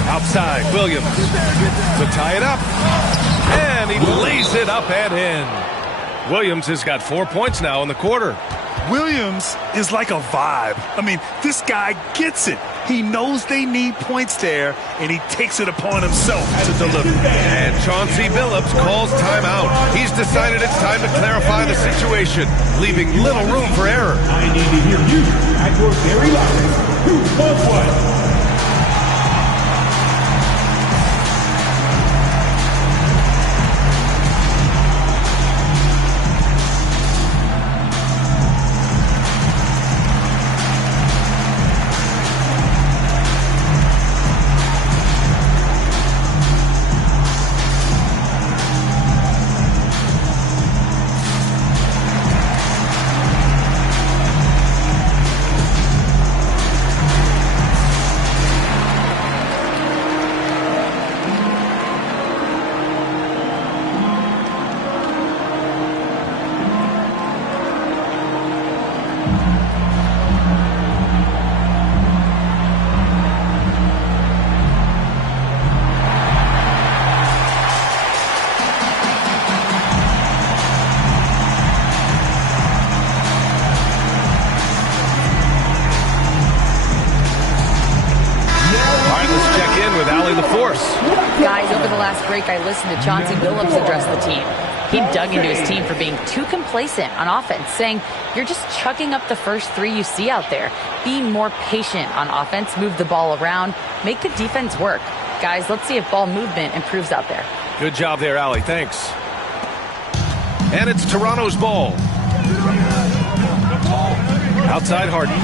Outside, Williams to tie it up. And he lays it up and in. Williams has got 4 points now in the quarter. Williams is like a vibe. I mean, this guy gets it. He knows they need points there, and he takes it upon himself to deliver. And Chauncey Billups calls timeout. He's decided it's time to clarify the situation, leaving little room for error. I need to hear you at your very loudest. Who wants one? Guys, over the last break, I listened to Chauncey Billups address the team. He dug into his team for being too complacent on offense, saying, you're just chucking up the first 3 you see out there. Be more patient on offense, move the ball around, make the defense work. Guys, let's see if ball movement improves out there. Good job there, Allie. Thanks. And it's Toronto's ball. Outside, Harden.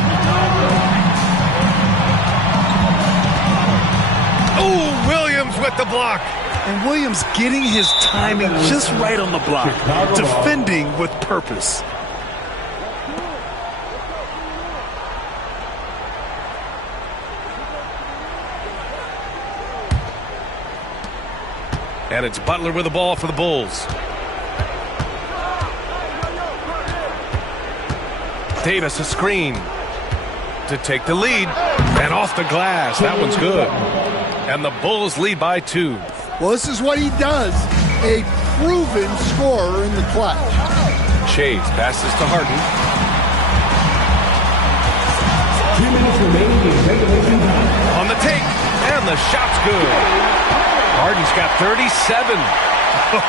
Oh, Williams with the block. And Williams getting his timing just right on the block. Defending with purpose. And it's Butler with the ball for the Bulls. Davis a screen to take the lead. And off the glass. That one's good. And the Bulls lead by 2. Well, this is what he does. A proven scorer in the clutch. Chase passes to Harden. 2 minutes remaining in regulation time. On the take. And the shot's good. Harden's got 37.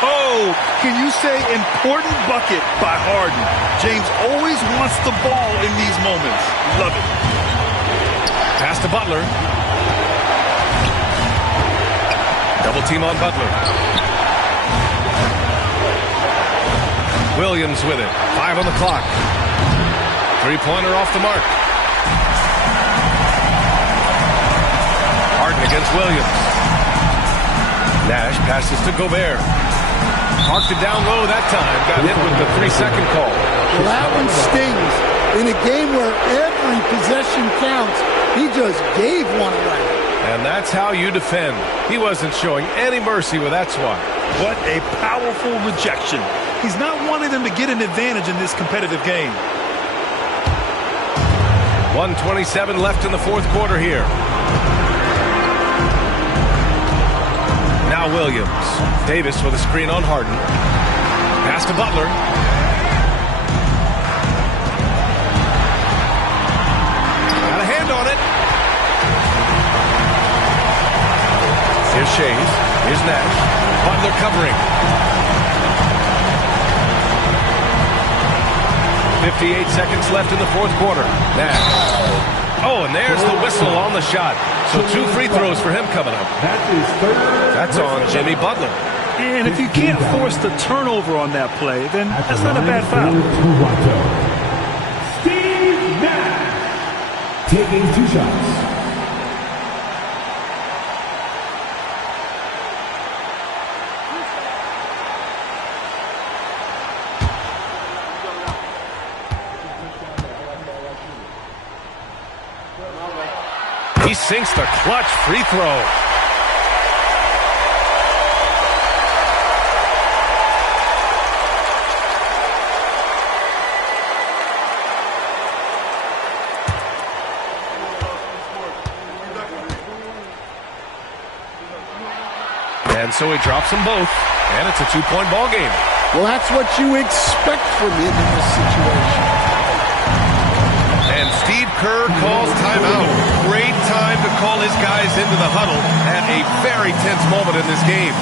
Oh, can you say important bucket by Harden? James always wants the ball in these moments. Love it. Pass to Butler. Double team on Butler. Williams with it. 5 on the clock. 3-pointer off the mark. Harden against Williams. Nash passes to Gobert. Marked it down low that time. Got hit with the 3-second call. Well, that one stings. In a game where every possession counts, he just gave one away. And that's how you defend. He wasn't showing any mercy with that swat. What a powerful rejection. He's not wanting them to get an advantage in this competitive game. 1:27 left in the fourth quarter here. Now Now Williams. Davis with a screen on Harden. Pass to Butler. Got a hand on it. Here's Shays. Here's Nash. Butler covering. 58 seconds left in the fourth quarter. Nash. Oh, and there's the whistle on the shot. So 2 free throws for him coming up. That's on Jimmy Butler. And if you can't force the turnover on that play, then that's not a bad foul. Steve Nash taking 2 shots. He sinks the clutch free throw. And so he drops them both, and it's a 2-point ball game. Well, that's what you expect from him in this situation. And Steve Kerr calls timeout. Great time to call his guys into the huddle at a very tense moment in this game.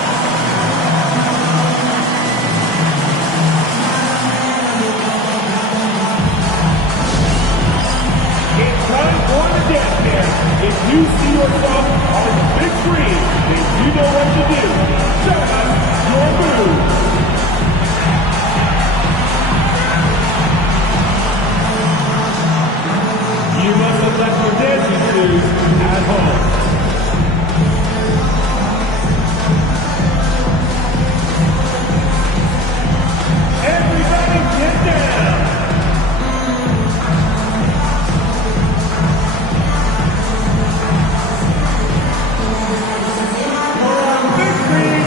It's time for the dance dance. If you see yourself on the big screen, then you know what to do. Show us your move. You must have left your dancing shoes at home. Everybody get down. We're on the big screen.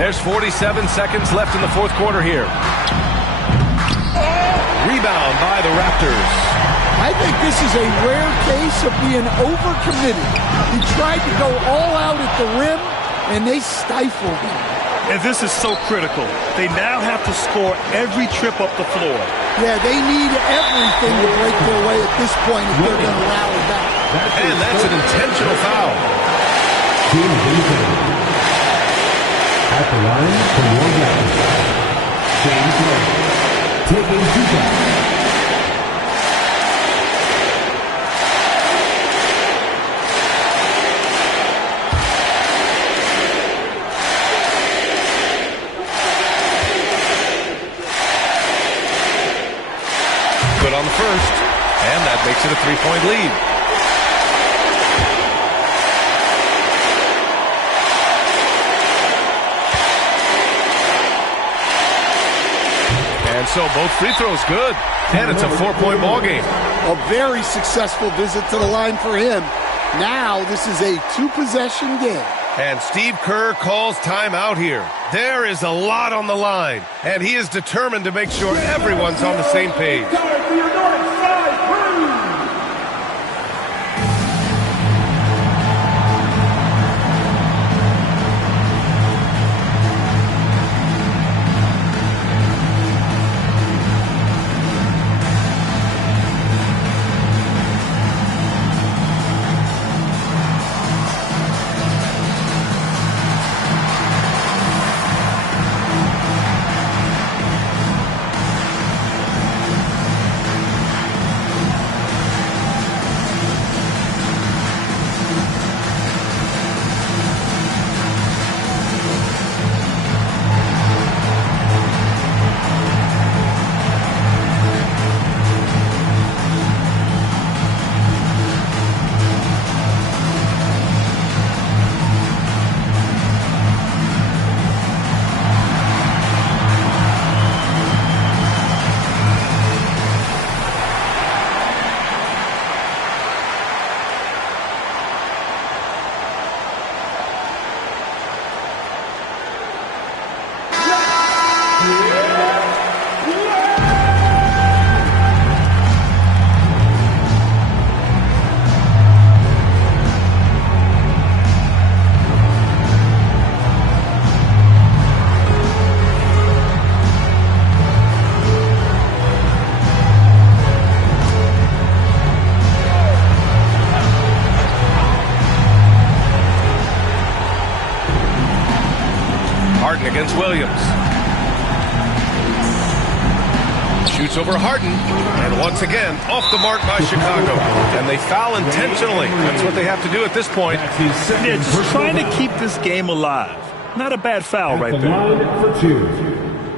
There's 47 seconds left in the fourth quarter here. Rebound by the Raptors. I think this is a rare case of being overcommitted. He tried to go all out at the rim, and they stifled him. And this is so critical. They now have to score every trip up the floor. Yeah, they need everything to break their way at this point if they're going to rally back. And that's an intentional foul. At the line for your Raptors, James Lowe, taking 2 shots. Good on the first, and that makes it a 3-point lead. And so both free throws good, and it's a 4-point ball game. A very successful visit to the line for him. Now this is a 2-possession game. And Steve Kerr calls timeout here. There is a lot on the line, and he is determined to make sure everyone's on the same page. Williams. Shoots over Harden, and once again, off the mark by Chicago. And they foul intentionally. That's what they have to do at this point. Yeah, just trying to keep this game alive. Not a bad foul right there. Line for two,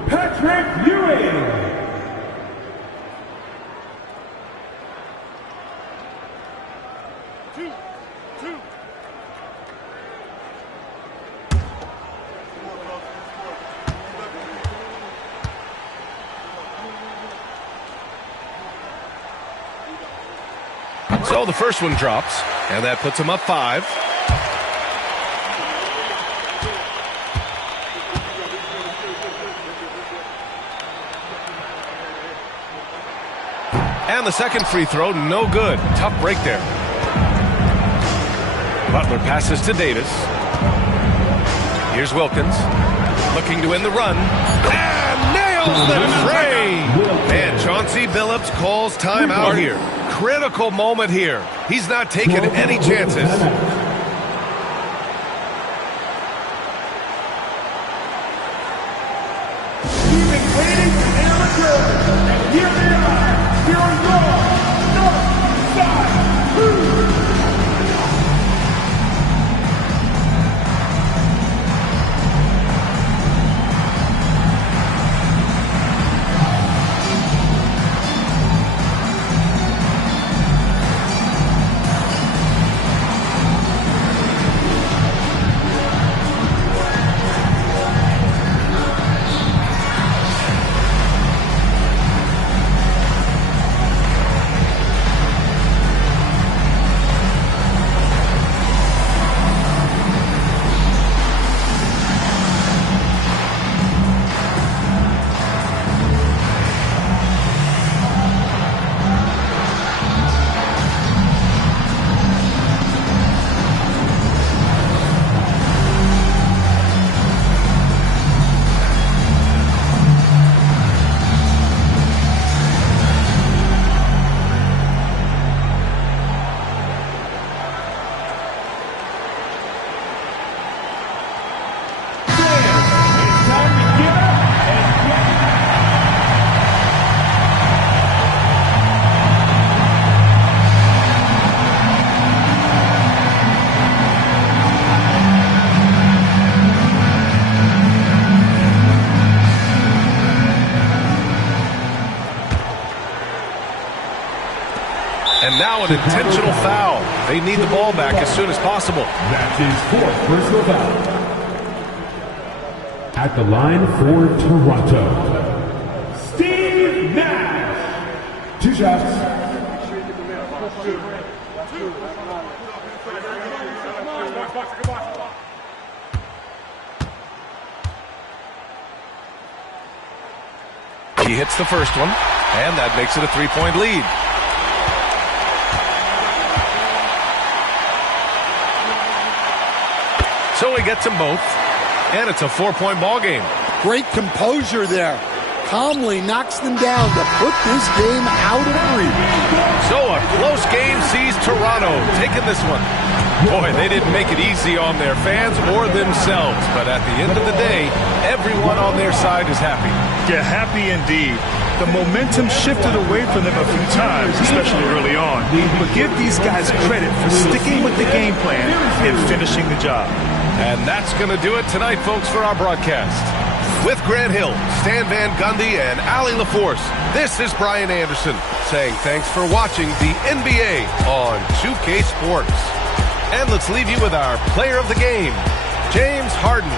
Patrick Ewing. So the first one drops, and that puts him up 5. And the second free throw, no good. Tough break there. Butler passes to Davis. Here's Wilkins, looking to win the run, and nails the tray. And Chauncey Billups calls timeout here. Critical moment here. He's not taking any chances. We've been waiting and recruiting, and here they are. Here on North Side. And now an intentional foul. They need the ball back as soon as possible. That's his 4th personal foul. At the line for Toronto, Steve Nash. 2 shots. He hits the first one, and that makes it a 3-point lead. So he gets them both, and it's a 4-point ball game. Great composure there. Calmly knocks them down to put this game out of reach. So a close game sees Toronto taking this one. Boy, they didn't make it easy on their fans or themselves, but at the end of the day, everyone on their side is happy. Yeah, happy indeed. The momentum shifted away from them a few times, especially early on. But give these guys credit for sticking with the game plan and finishing the job. And that's going to do it tonight, folks, for our broadcast. With Grant Hill, Stan Van Gundy, and Allie LaForce, this is Brian Anderson saying thanks for watching the NBA on 2K Sports. And let's leave you with our player of the game, James Harden.